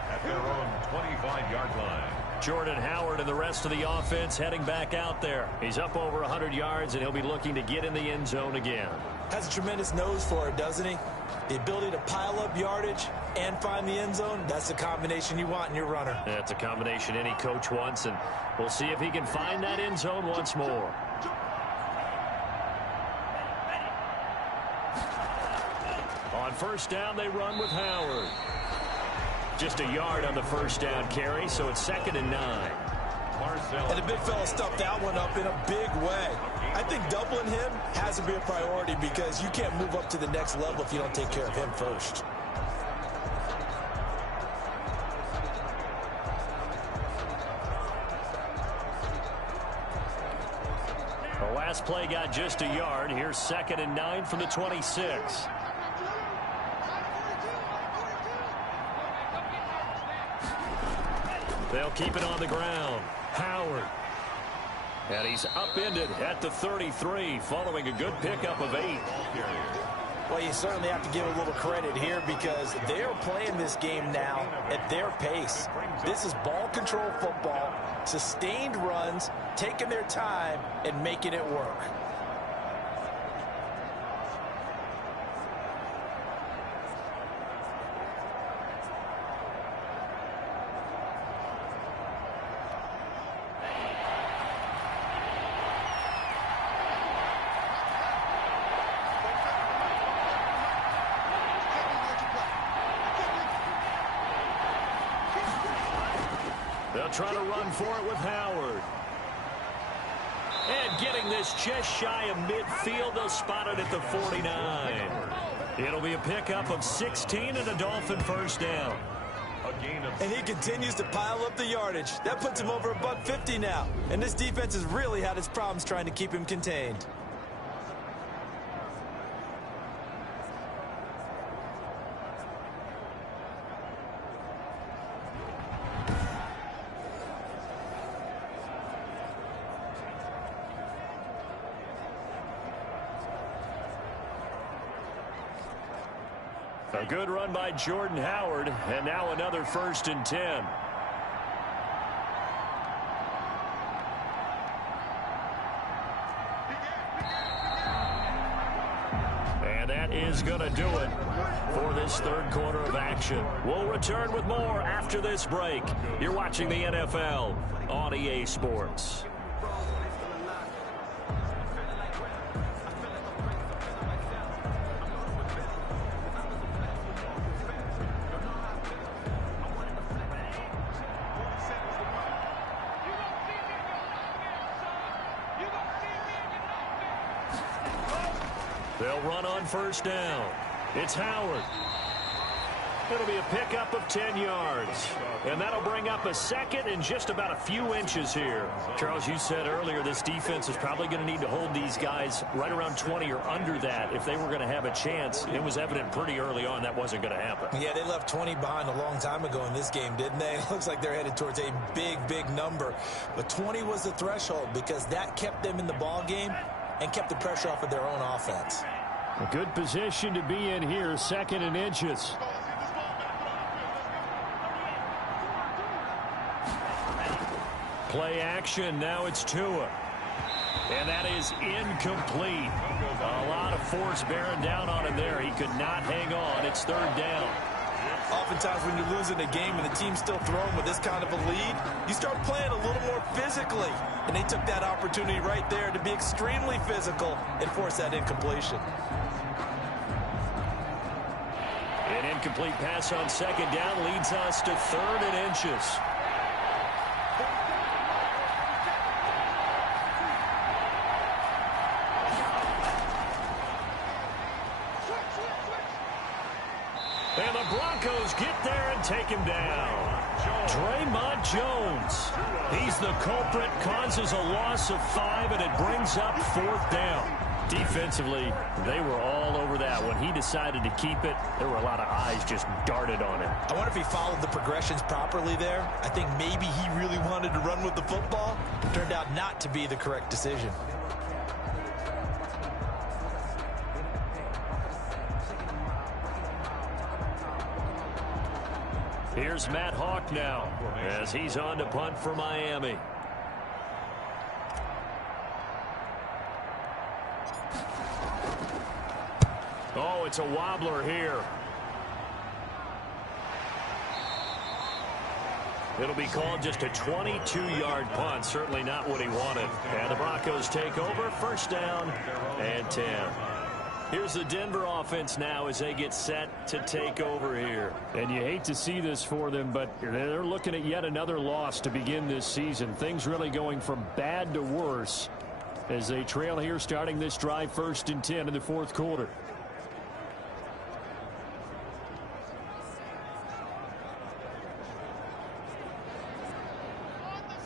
At their own 25-yard line. Jordan Howard and the rest of the offense heading back out there. He's up over 100 yards, and he'll be looking to get in the end zone again. Has a tremendous nose for it, doesn't he? The ability to pile up yardage and find the end zone, that's the combination you want in your runner. That's a combination any coach wants, and we'll see if he can find that end zone once more. On 1st down, they run with Howard. Just a yard on the 1st down carry, so it's 2nd and 9. And the big fella stuffed that one up in a big way. I think doubling him has to be a priority because you can't move up to the next level if you don't take care of him first. The last play got just a yard. Here's 2nd and 9 from the 26. They'll keep it on the ground. Howard. And he's upended at the 33 following a good pickup of 8. Well, you certainly have to give a little credit here because they're playing this game now at their pace. This is ball control football, sustained runs, taking their time and making it work. They'll try to run for it with Howard. And getting this just shy of midfield, they'll spot it at the 49. It'll be a pickup of 16 and a Dolphin 1st down. And he continues to pile up the yardage. That puts him over $150 now. And this defense has really had its problems trying to keep him contained. A good run by Jordan Howard, and now another 1st and 10. And that is going to do it for this 3rd quarter of action. We'll return with more after this break. You're watching the NFL on EA Sports. They'll run on first down. It's Howard. It'll be a pickup of 10 yards. And that'll bring up a second and just about a few inches here. Charles, you said earlier this defense is probably going to need to hold these guys right around 20 or under that if they were going to have a chance. It was evident pretty early on that wasn't going to happen. Yeah, they left 20 behind a long time ago in this game, didn't they? It looks like they're headed towards a big, big number. But 20 was the threshold because that kept them in the ball game and kept the pressure off of their own offense. A good position to be in here, second and inches. Play action, now it's Tua. And that is incomplete. A lot of force bearing down on him there. He could not hang on. It's third down. Oftentimes when you're losing a game and the team's still throwing with this kind of a lead, you start playing a little more physically. And they took that opportunity right there to be extremely physical and force that incompletion. An incomplete pass on second down leads us to third and inches. And the Broncos get there and take him down. Draymond Jones. He's the culprit, causes a loss of 5, and it brings up fourth down. Defensively, they were all over that. When he decided to keep it, there were a lot of eyes just darted on him. I wonder if he followed the progressions properly there. I think maybe he really wanted to run with the football. Turned out not to be the correct decision. Here's Matt Hawk now as he's on to punt for Miami. Oh, it's a wobbler here. It'll be called just a 22-yard punt. Certainly not what he wanted. And the Broncos take over. First down and 10. Here's the Denver offense now as they get set to take over here. And you hate to see this for them, but they're looking at yet another loss to begin this season. Things really going from bad to worse as they trail here starting this drive first and 10 in the fourth quarter.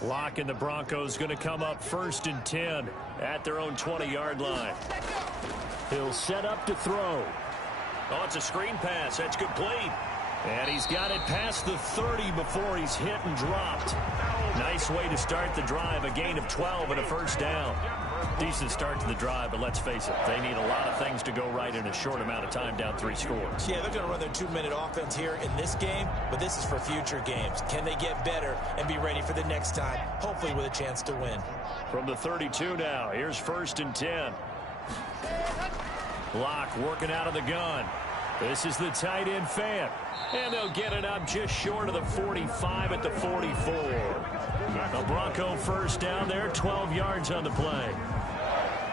Locke and the Broncos going to come up first and 10 at their own 20-yard line. He'll set up to throw. Oh, it's a screen pass. That's complete. And he's got it past the 30 before he's hit and dropped. Nice way to start the drive. A gain of 12 and a first down. Decent start to the drive, but let's face it, they need a lot of things to go right in a short amount of time, down 3 scores. Yeah, they're going to run their 2-minute offense here in this game, but this is for future games. Can they get better and be ready for the next time, hopefully with a chance to win? From the 32 now, here's first and 10. Locke working out of the gun. This is the tight end Fant. And they'll get it up just short of the 45 at the 44. A Bronco first down there, 12 yards on the play.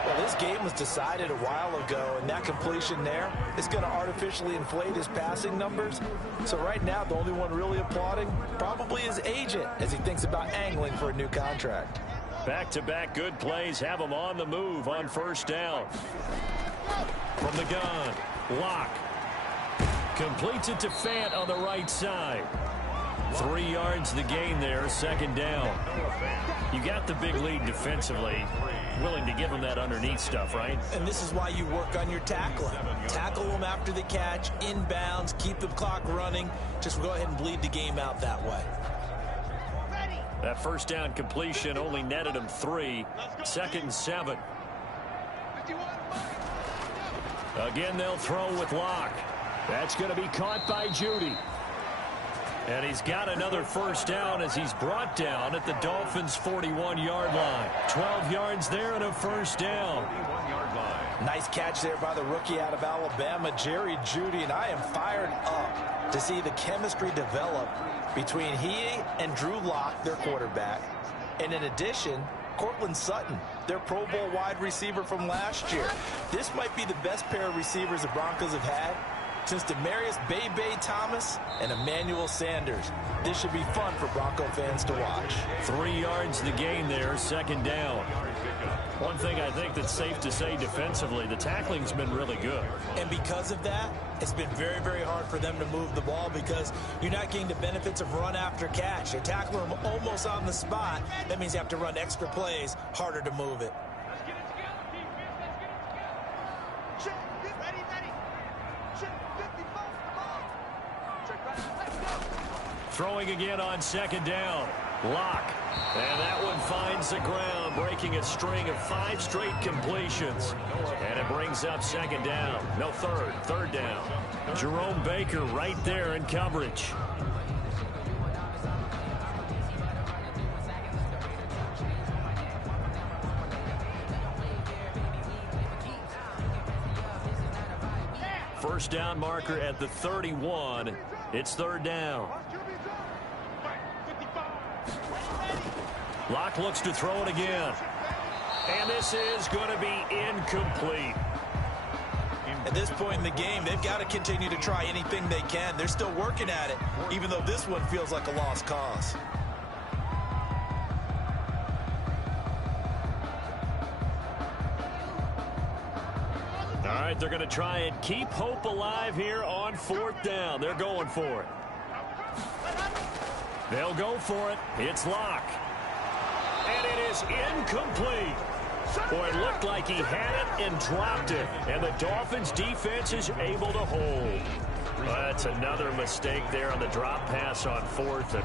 Well, this game was decided a while ago, and that completion there is going to artificially inflate his passing numbers. So right now, the only one really applauding probably his agent as he thinks about angling for a new contract. Back-to-back good plays have him on the move on first down. From the gun, Locke completes it to Fant on the right side. 3 yards the gain there, second down. You got the big lead defensively. Willing to give them that underneath stuff, right? And this is why you work on your tackling. Tackle them after the catch, inbounds, keep the clock running. Just go ahead and bleed the game out that way. That first down completion only netted him 3. Second and 7. Again, they'll throw with Locke. That's going to be caught by Judy. And he's got another first down as he's brought down at the Dolphins' 41-yard line. 12 yards there and a first down. Nice catch there by the rookie out of Alabama, Jerry Judy, and I am fired up to see the chemistry develop between he and Drew Lock, their quarterback. And in addition, Cortland Sutton, their Pro Bowl wide receiver from last year. This might be the best pair of receivers the Broncos have had since Demarius Bebe Thomas and Emmanuel Sanders. This should be fun for Bronco fans to watch. 3 yards the gain there, second down. One thing I think that's safe to say defensively, the tackling's been really good. And because of that, it's been very, very hard for them to move the ball because you're not getting the benefits of run after catch. They're tackling them almost on the spot. That means you have to run extra plays, harder to move it. Let's get it together, defense. Let's get it together. Check. Ready, ready. Check 54. Come on. Check right. Let's go. Throwing again on second down. Lock. And that one finds the ground, breaking a string of 5 straight completions. And it brings up second down. No, third down. Jerome Baker right there in coverage. First down marker at the 31. It's third down. Locke looks to throw it again. And this is going to be incomplete. At this point in the game, they've got to continue to try anything they can. They're still working at it, even though this one feels like a lost cause. All right, they're going to try and keep hope alive here on fourth down. They're going for it. They'll go for it. It's Locke. And it is incomplete. Boy, it looked like he had it and dropped it. And the Dolphins' defense is able to hold. That's another mistake there on the drop pass on fourth. And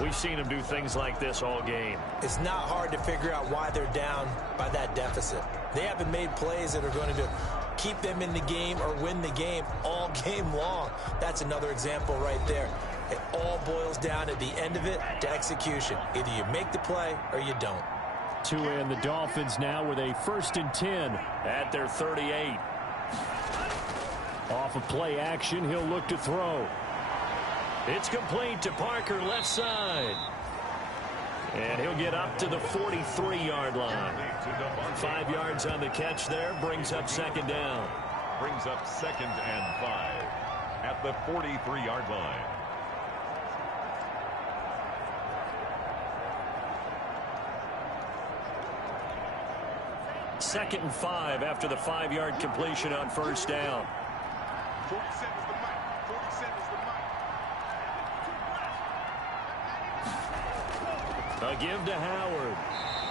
we've seen him do things like this all game. It's not hard to figure out why they're down by that deficit. They haven't made plays that are going to keep them in the game or win the game all game long. That's another example right there. It all boils down at the end of it to execution. Either you make the play or you don't. And the Dolphins now with a 1st and 10 at their 38. Off of play action, he'll look to throw. It's complete to Parker, left side. And he'll get up to the 43-yard line. 5 yards on the catch there, brings up second down. Brings up 2nd and 5 at the 43-yard line. Second and 5 after the 5-yard completion on first down. 47's the mic. 47's the mic. A give to Howard.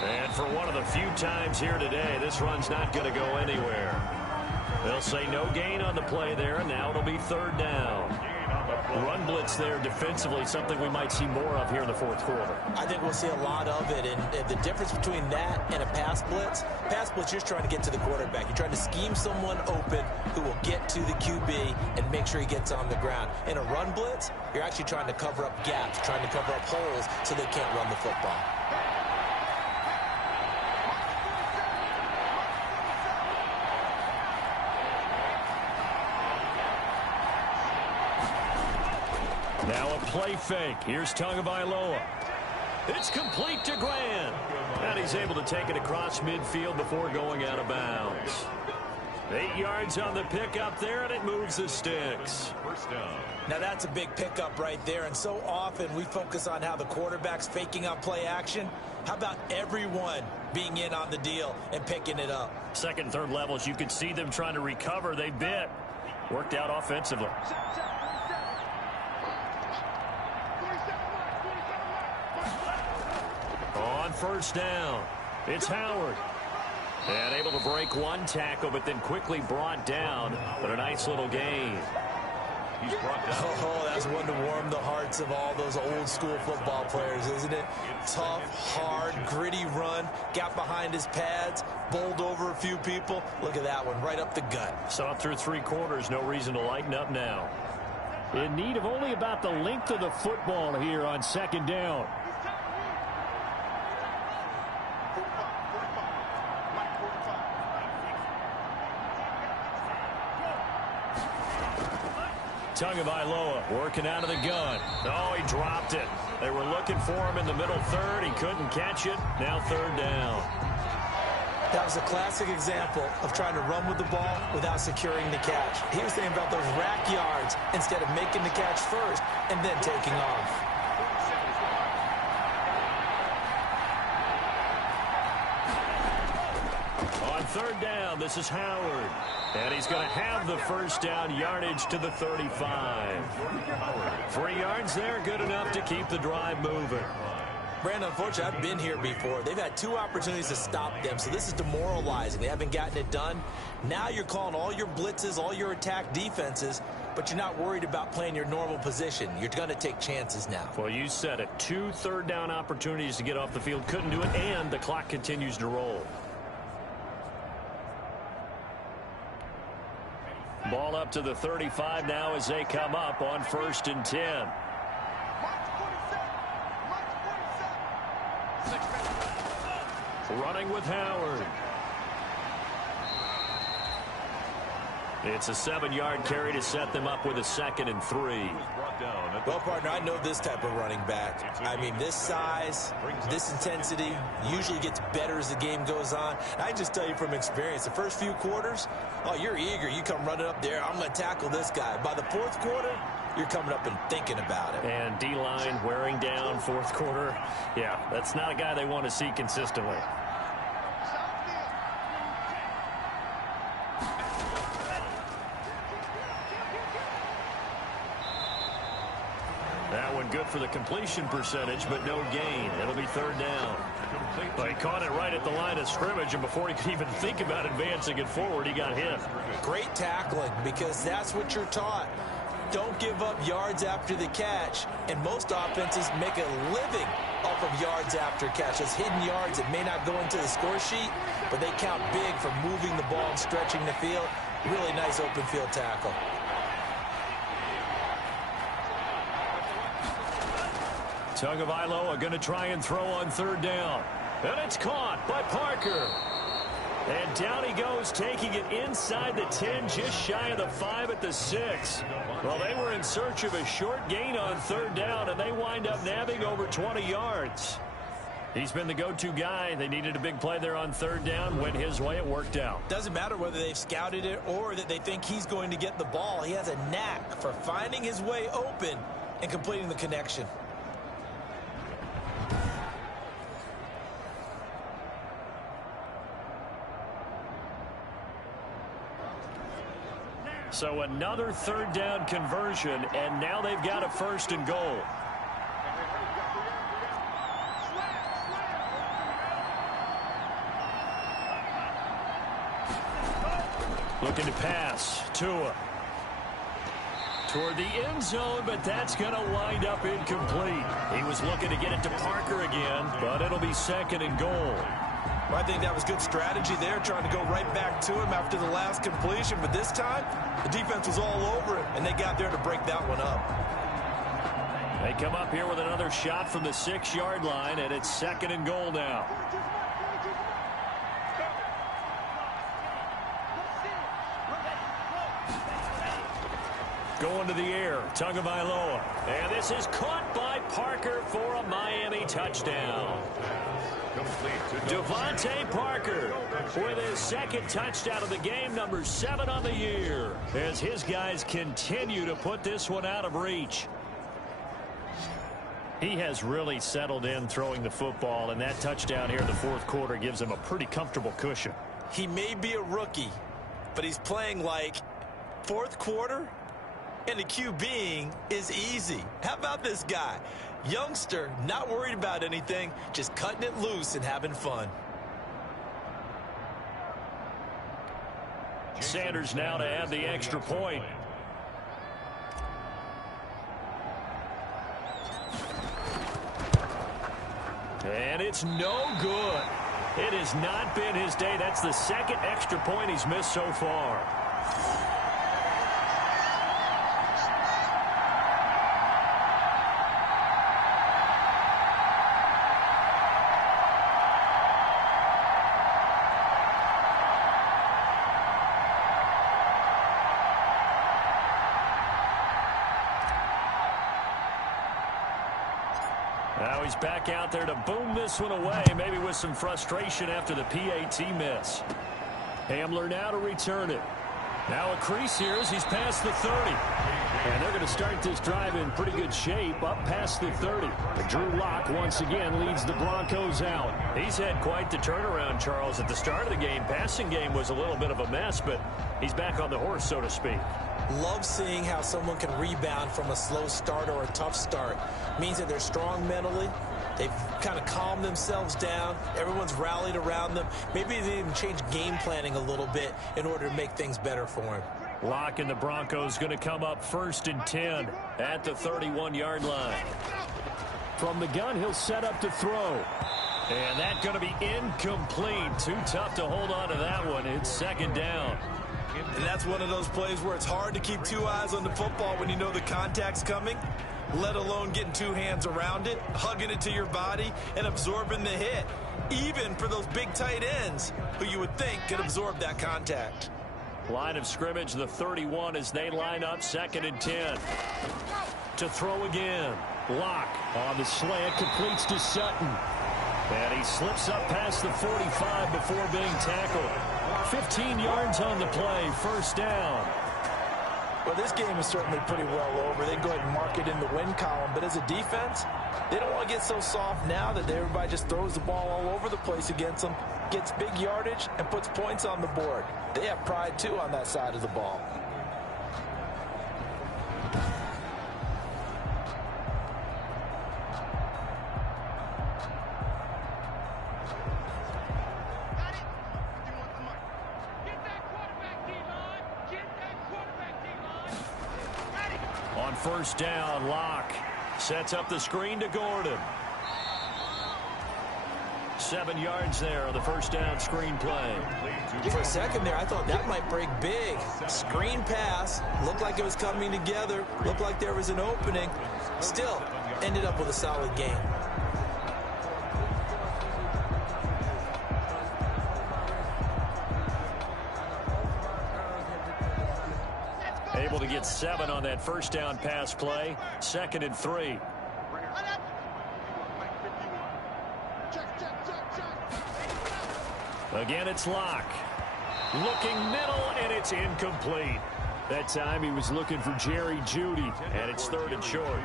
And for one of the few times here today, this run's not going to go anywhere. They'll say no gain on the play there, and now it'll be third down. Run blitz there defensively, something we might see more of here in the fourth quarter. I think we'll see a lot of it, and the difference between that and a pass blitz, you're trying to get to the quarterback. You're trying to scheme someone open who will get to the QB and make sure he gets on the ground. In a run blitz, you're actually trying to cover up gaps, trying to cover up holes so they can't run the football. Now a play fake. Here's Tagovailoa. It's complete to Grant. And he's able to take it across midfield before going out of bounds. 8 yards on the pickup there, and it moves the sticks. First down. Now that's a big pickup right there, and so often we focus on how the quarterback's faking out play action. How about everyone being in on the deal and picking it up? Second, third levels, you could see them trying to recover. They bit. Worked out offensively. On first down, it's Howard. And able to break one tackle, but then quickly brought down. But a nice little gain. He's brought down. Oh, that's one to warm the hearts of all those old school football players, isn't it? Tough, hard, gritty run. Got behind his pads, bowled over a few people. Look at that one, right up the gut. Saw it through 3 quarters. No reason to lighten up now. In need of only about the length of the football here on second down. Tagovailoa working out of the gun. Oh, he dropped it. They were looking for him in the middle third. He couldn't catch it. Now third down. That was a classic example of trying to run with the ball without securing the catch. He was thinking about those rack yards instead of making the catch first and then taking off. third down. This is Howard. And he's going to have the first down, yardage to the 35. 3 yards there, good enough to keep the drive moving. Brandon, unfortunately, I've been here before. They've had 2 opportunities to stop them, so this is demoralizing. They haven't gotten it done. Now you're calling all your blitzes, all your attack defenses, but you're not worried about playing your normal position. You're going to take chances now. Well, you said it. 2 third-down opportunities to get off the field. Couldn't do it, and the clock continues to roll. Ball up to the 35 now as they come up on 1st and 10. Running with Howard. It's a 7-yard carry to set them up with a 2nd and 3. Well, partner, I know this type of running back. I mean, this size, this intensity usually gets better as the game goes on. And I just tell you from experience, the first few quarters, oh, you're eager. You come running up there. I'm going to tackle this guy. By the 4th quarter, you're coming up and thinking about it. And D-line wearing down 4th quarter. Yeah, that's not a guy they want to see consistently. That one good for the completion percentage, but no gain. It'll be 3rd down. But he caught it right at the line of scrimmage, and before he could even think about advancing it forward, he got hit. Great tackling, because that's what you're taught. Don't give up yards after the catch, and most offenses make a living off of yards after catch. Those hidden yards that may not go into the score sheet, but they count big for moving the ball and stretching the field. Really nice open field tackle. Tagovailoa going to try and throw on 3rd down. And it's caught by Parker. And down he goes, taking it inside the 10, just shy of the 5 at the 6. Well, they were in search of a short gain on 3rd down, and they wind up nabbing over 20 yards. He's been the go-to guy. They needed a big play there on 3rd down. Went his way. It worked out. Doesn't matter whether they've scouted it or that they think he's going to get the ball. He has a knack for finding his way open and completing the connection. So another 3rd down conversion, and now they've got a 1st and goal. Looking to pass. Tua. Toward the end zone, but that's going to wind up incomplete. He was looking to get it to Parker again, but it'll be 2nd and goal. Well, I think that was good strategy there, trying to go right back to him after the last completion. But this time, the defense was all over him, and they got there to break that one up. They come up here with another shot from the 6-yard line, and it's 2nd and goal now. Going to the air, Tagovailoa. And this is caught by Parker for a Miami touchdown. Devontae Parker with his 2nd touchdown of the game, number 7 on the year, as his guys continue to put this one out of reach. He has really settled in throwing the football, and that touchdown here in the 4th quarter gives him a pretty comfortable cushion. He may be a rookie, but he's playing like 4th quarter, and the QBing is easy. How about this guy? Youngster, not worried about anything, just cutting it loose and having fun. Sanders now to add the extra point. And it's no good. It has not been his day. That's the 2nd extra point he's missed so far. Now he's back out there to boom this one away, maybe with some frustration after the PAT miss. Hamler now to return it. Now a crease here as he's past the 30. And they're going to start this drive in pretty good shape up past the 30. Drew Lock once again leads the Broncos out. He's had quite the turnaround, Charles. At the start of the game, passing game was a little bit of a mess, but he's back on the horse, so to speak. Love seeing how someone can rebound from a slow start or a tough start. Means that they're strong mentally. They've kind of calmed themselves down. Everyone's rallied around them. Maybe they even changed game planning a little bit in order to make things better for him. Lock and the Broncos going to come up 1st and 10 at the 31-yard line. From the gun, he'll set up to throw. And that's going to be incomplete. Too tough to hold on to that one. It's 2nd down. And that's one of those plays where it's hard to keep 2 eyes on the football when you know the contact's coming, let alone getting 2 hands around it, hugging it to your body, and absorbing the hit, even for those big tight ends who you would think could absorb that contact. Line of scrimmage, the 31 as they line up 2nd and 10. To throw again. Lock on the slant, completes to Sutton. And he slips up past the 45 before being tackled. 15 yards on the play, 1st down. Well, this game is certainly pretty well over. They can go ahead and mark it in the win column. But as a defense, they don't want to get so soft now that everybody just throws the ball all over the place against them, gets big yardage, and puts points on the board. They have pride, too, on that side of the ball. On 1st down, Lock sets up the screen to Gordon. 7 yards there on the 1st down screen play. For a second there, I thought that might break big. Screen pass, looked like it was coming together, looked like there was an opening. Still, ended up with a solid game. Able to get 7 on that 1st down pass play. 2nd and 3. Again, it's Lock. Looking middle, and it's incomplete. That time he was looking for Jerry Jeudy, and it's 3rd and short.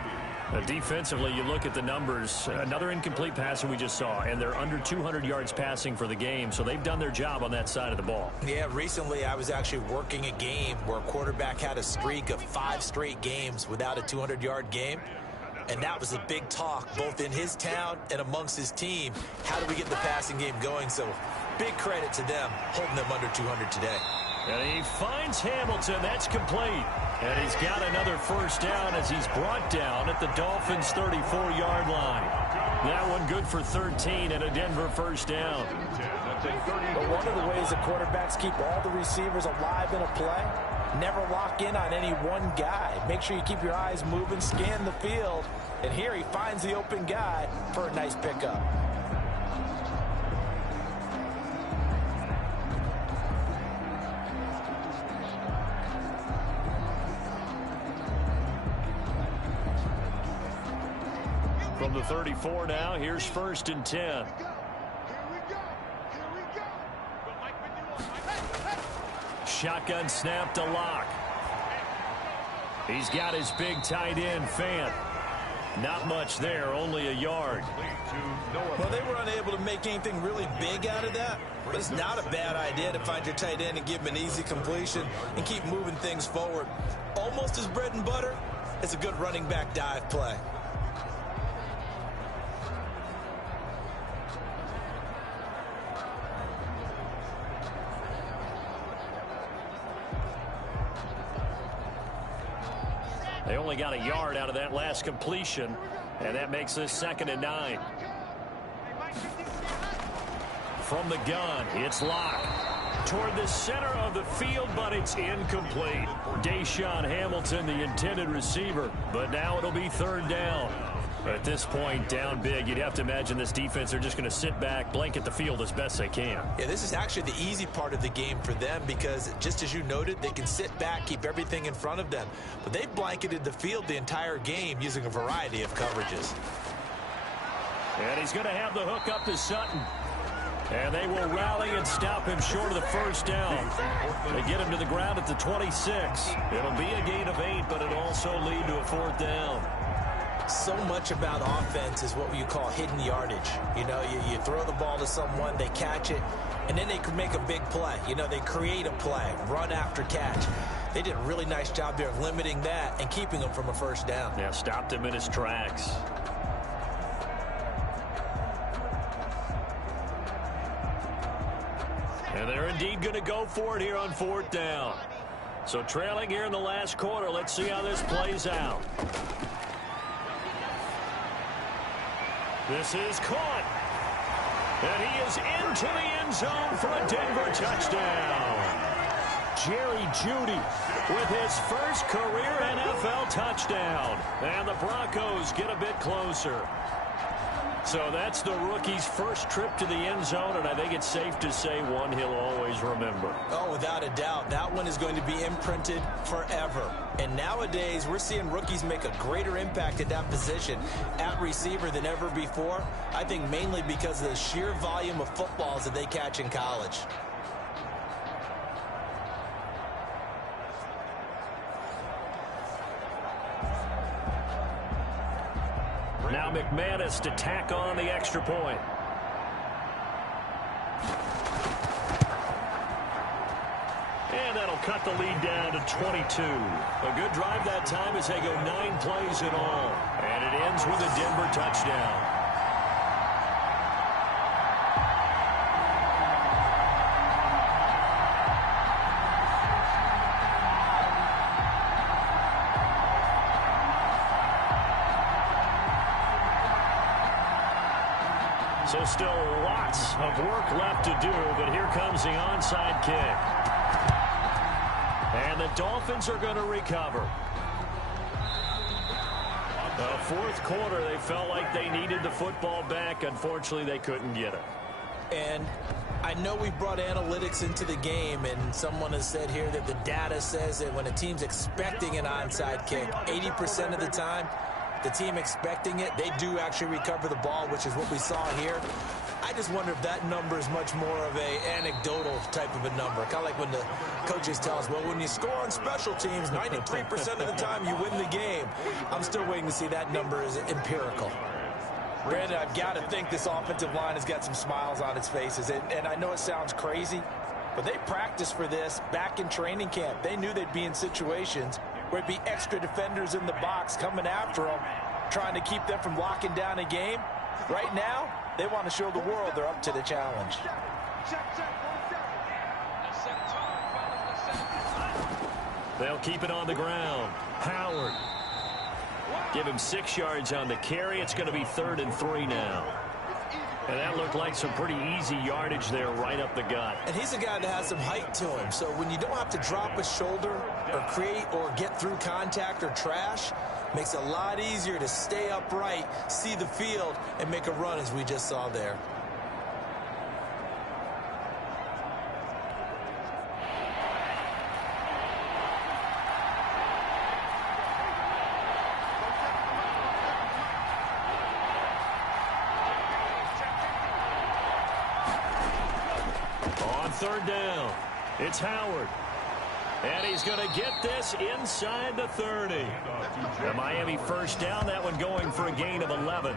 Defensively, you look at the numbers. Another incomplete pass that we just saw, and they're under 200 yards passing for the game, so they've done their job on that side of the ball. Yeah, recently I was actually working a game where a quarterback had a streak of 5 straight games without a 200-yard game. And that was a big talk, both in his town and amongst his team. How do we get the passing game going? So big credit to them, holding them under 200 today. And he finds Hamilton. That's complete. And he's got another 1st down as he's brought down at the Dolphins' 34-yard line. That one good for 13 and a Denver 1st down. But one of the ways the quarterbacks keep all the receivers alive in a play, never lock in on any one guy. Make sure you keep your eyes moving, scan the field. And here he finds the open guy for a nice pickup. From the 34 now, here's 1st and 10. Shotgun snap to Lock. He's got his big tight end, Fant. Not much there, only a yard. Well, they were unable to make anything really big out of that, but it's not a bad idea to find your tight end and give him an easy completion and keep moving things forward. Almost as bread and butter, it's a good running back dive play. They only got a yard out of that last completion, and that makes this 2nd and 9. From the gun, it's Lock. Toward the center of the field, but it's incomplete. Deshaun Hamilton, the intended receiver, but now it'll be 3rd down. At this point, down big, you'd have to imagine this defense, they're just going to sit back, blanket the field as best they can. Yeah, this is actually the easy part of the game for them because, just as you noted, they can sit back, keep everything in front of them. But they've blanketed the field the entire game using a variety of coverages. And he's going to have the hook up to Sutton. And they will rally and stop him short of the first down. They get him to the ground at the 26. It'll be a gain of 8, but it'll also lead to a 4th down. So much about offense is what you call hidden yardage. You know, you throw the ball to someone, they catch it, and then they can make a big play. You know, they create a play, run after catch. They did a really nice job there of limiting that and keeping him from a first down. Yeah, stopped him in his tracks. And they're indeed going to go for it here on 4th down. So trailing here in the last quarter, let's see how this plays out. This is caught. And he is into the end zone for a Denver touchdown. Jerry Jeudy with his first career NFL touchdown. And the Broncos get a bit closer. So that's the rookie's first trip to the end zone, and I think it's safe to say one he'll always remember. Oh, without a doubt. That one is going to be imprinted forever. And nowadays, we're seeing rookies make a greater impact at that position at receiver than ever before. I think mainly because of the sheer volume of footballs that they catch in college. Now McManus to tack on the extra point. And that'll cut the lead down to 22. A good drive that time as they go 9 plays in all. And it ends with a Denver touchdown. So still lots of work left to do, but here comes the onside kick. And the Dolphins are going to recover. The 4th quarter, they felt like they needed the football back. Unfortunately, they couldn't get it. And I know we brought analytics into the game, and someone has said here that the data says that when a team's expecting an onside kick, 80% of the time, the team expecting it, they do actually recover the ball, which is what we saw here. I just wonder if that number is much more of a anecdotal type of a number. Kind of like when the coaches tell us, well, when you score on special teams, 93% of the time you win the game. I'm still waiting to see that number is empirical. Brandon, I've got to think this offensive line has got some smiles on its faces. And I know it sounds crazy, but they practiced for this back in training camp. They knew they'd be in situations where it'd be extra defenders in the box coming after them, trying to keep them from locking down a game. Right now, they want to show the world they're up to the challenge. They'll keep it on the ground. Howard. Give him 6 yards on the carry. It's going to be 3rd and 3 now. And that looked like some pretty easy yardage there right up the gut. And he's a guy that has some height to him. So when you don't have to drop a shoulder or create or get through contact or trash, makes it a lot easier to stay upright, see the field, and make a run as we just saw there. On 3rd down, it's Howard. And he's going to get this inside the 30. The Miami first down, that one going for a gain of 11.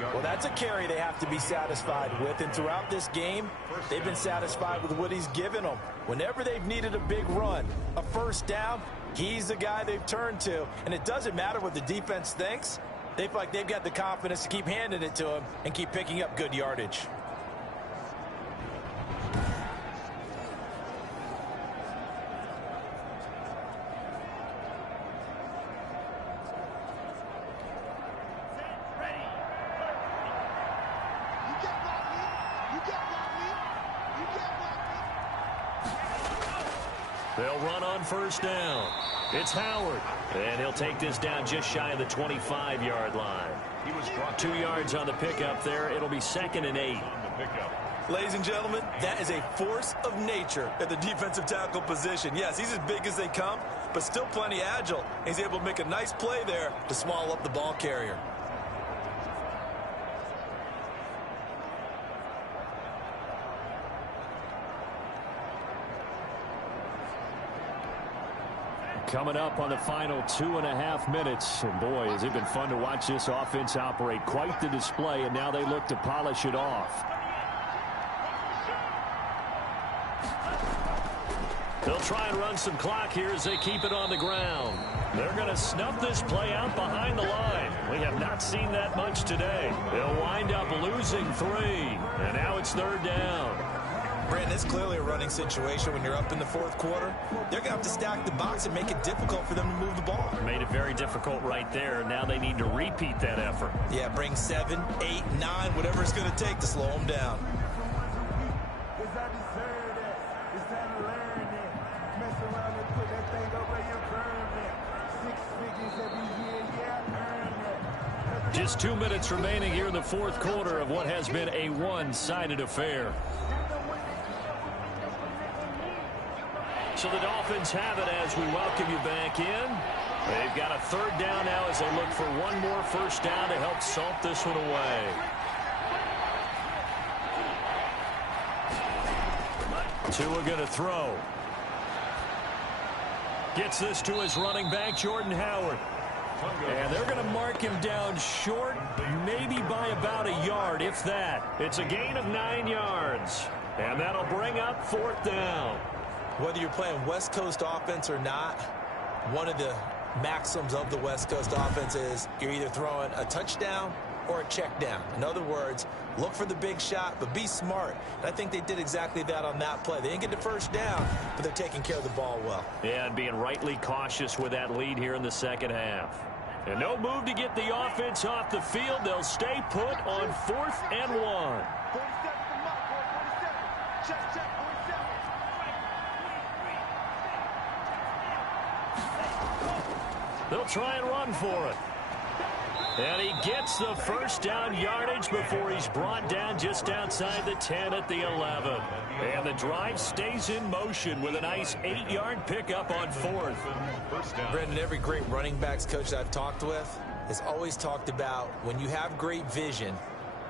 Well, that's a carry they have to be satisfied with. And throughout this game, they've been satisfied with what he's given them. Whenever they've needed a big run, a first down, he's the guy they've turned to. And it doesn't matter what the defense thinks. They feel like they've got the confidence to keep handing it to him and keep picking up good yardage. They'll run on first down. It's Howard. And he'll take this down just shy of the 25-yard line. 2 yards on the pickup there. It'll be 2nd and 8. Ladies and gentlemen, that is a force of nature at the defensive tackle position. Yes, he's as big as they come, but still plenty agile. He's able to make a nice play there to swallow up the ball carrier. Coming up on the final 2.5 minutes. And boy, has it been fun to watch this offense operate. Quite the display, and now they look to polish it off. They'll try and run some clock here as they keep it on the ground. They're going to snuff this play out behind the line. We have not seen that much today. They'll wind up losing 3. And now it's 3rd down. Brandon, it's clearly a running situation when you're up in the 4th quarter. They're going to have to stack the box and make it difficult for them to move the ball. Made it very difficult right there. Now they need to repeat that effort. Yeah, bring 7, 8, 9, whatever it's going to take to slow them down. Just 2 minutes remaining here in the 4th quarter of what has been a one-sided affair. So the Dolphins have it as we welcome you back in. They've got a 3rd down now as they look for one more first down to help salt this one away. Tua going to throw. Gets this to his running back, Jordan Howard. And they're going to mark him down short, maybe by about a yard, if that. It's a gain of 9 yards. And that'll bring up 4th down. Whether you're playing West Coast offense or not, one of the maxims of the West Coast offense is you're either throwing a touchdown or a check down. In other words, look for the big shot, but be smart. And I think they did exactly that on that play. They didn't get the first down, but they're taking care of the ball well. Yeah, and being rightly cautious with that lead here in the 2nd half. And no move to get the offense off the field. They'll stay put on 4th and 1. 47 to Muck, 47. Check, 47. They'll try and run for it. And he gets the first down yardage before he's brought down just outside the 10 at the 11. And the drive stays in motion with a nice 8-yard pickup on 4th. Brendan, every great running backs coach I've talked with has always talked about when you have great vision,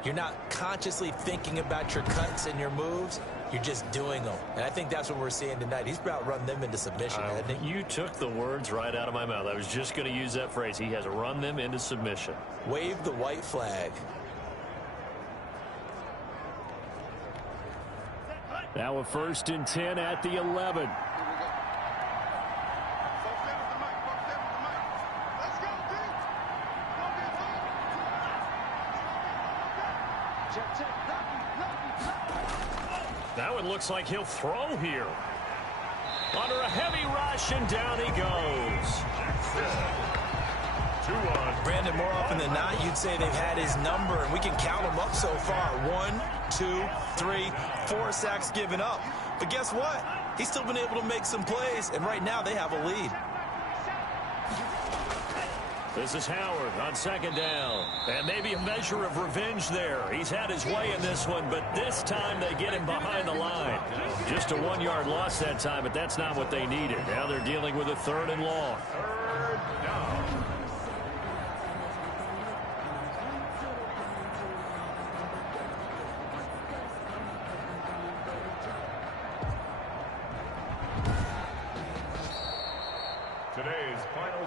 you're not consciously thinking about your cuts and your moves. You're just doing them. And I think that's what we're seeing tonight. He's about run them into submission, hasn't he? You took the words right out of my mouth. I was just going to use that phrase. He has run them into submission. Wave the white flag. Now a 1st and 10 at the 11. Now it looks like he'll throw here. Under a heavy rush, and down he goes. 2-1. Brandon, more often than not, you'd say they've had his number, and we can count them up so far. 1, 2, 3, 4 sacks given up. But guess what? He's still been able to make some plays, and right now they have a lead. This is Howard on 2nd down. And maybe a measure of revenge there. He's had his way in this one, but this time they get him behind the line. Just a 1-yard loss that time, but that's not what they needed. Now they're dealing with a 3rd and long. 3rd down.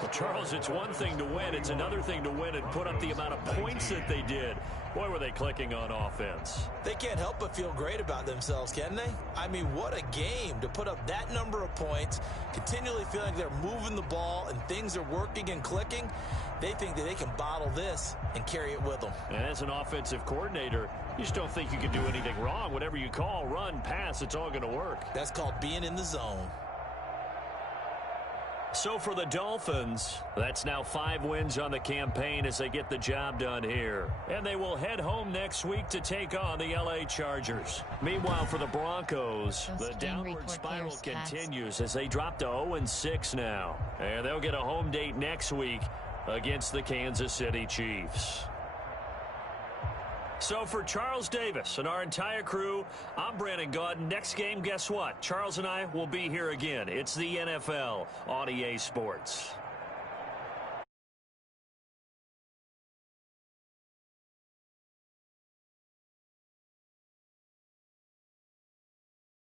Well, Charles, it's one thing to win. It's another thing to win and put up the amount of points that they did. Boy, were they clicking on offense. They can't help but feel great about themselves, can they? I mean, what a game to put up that number of points, continually feeling like they're moving the ball and things are working and clicking. They think that they can bottle this and carry it with them. And as an offensive coordinator, you just don't think you can do anything wrong. Whatever you call, run, pass, it's all going to work. That's called being in the zone. So for the Dolphins, that's now 5 wins on the campaign as they get the job done here. And they will head home next week to take on the LA Chargers. Meanwhile, for the Broncos, the downward spiral continues as they drop to 0-6 now. And they'll get a home date next week against the Kansas City Chiefs. So for Charles Davis and our entire crew, I'm Brandon Gaudin. Next game, guess what? Charles and I will be here again. It's the NFL on EA Sports.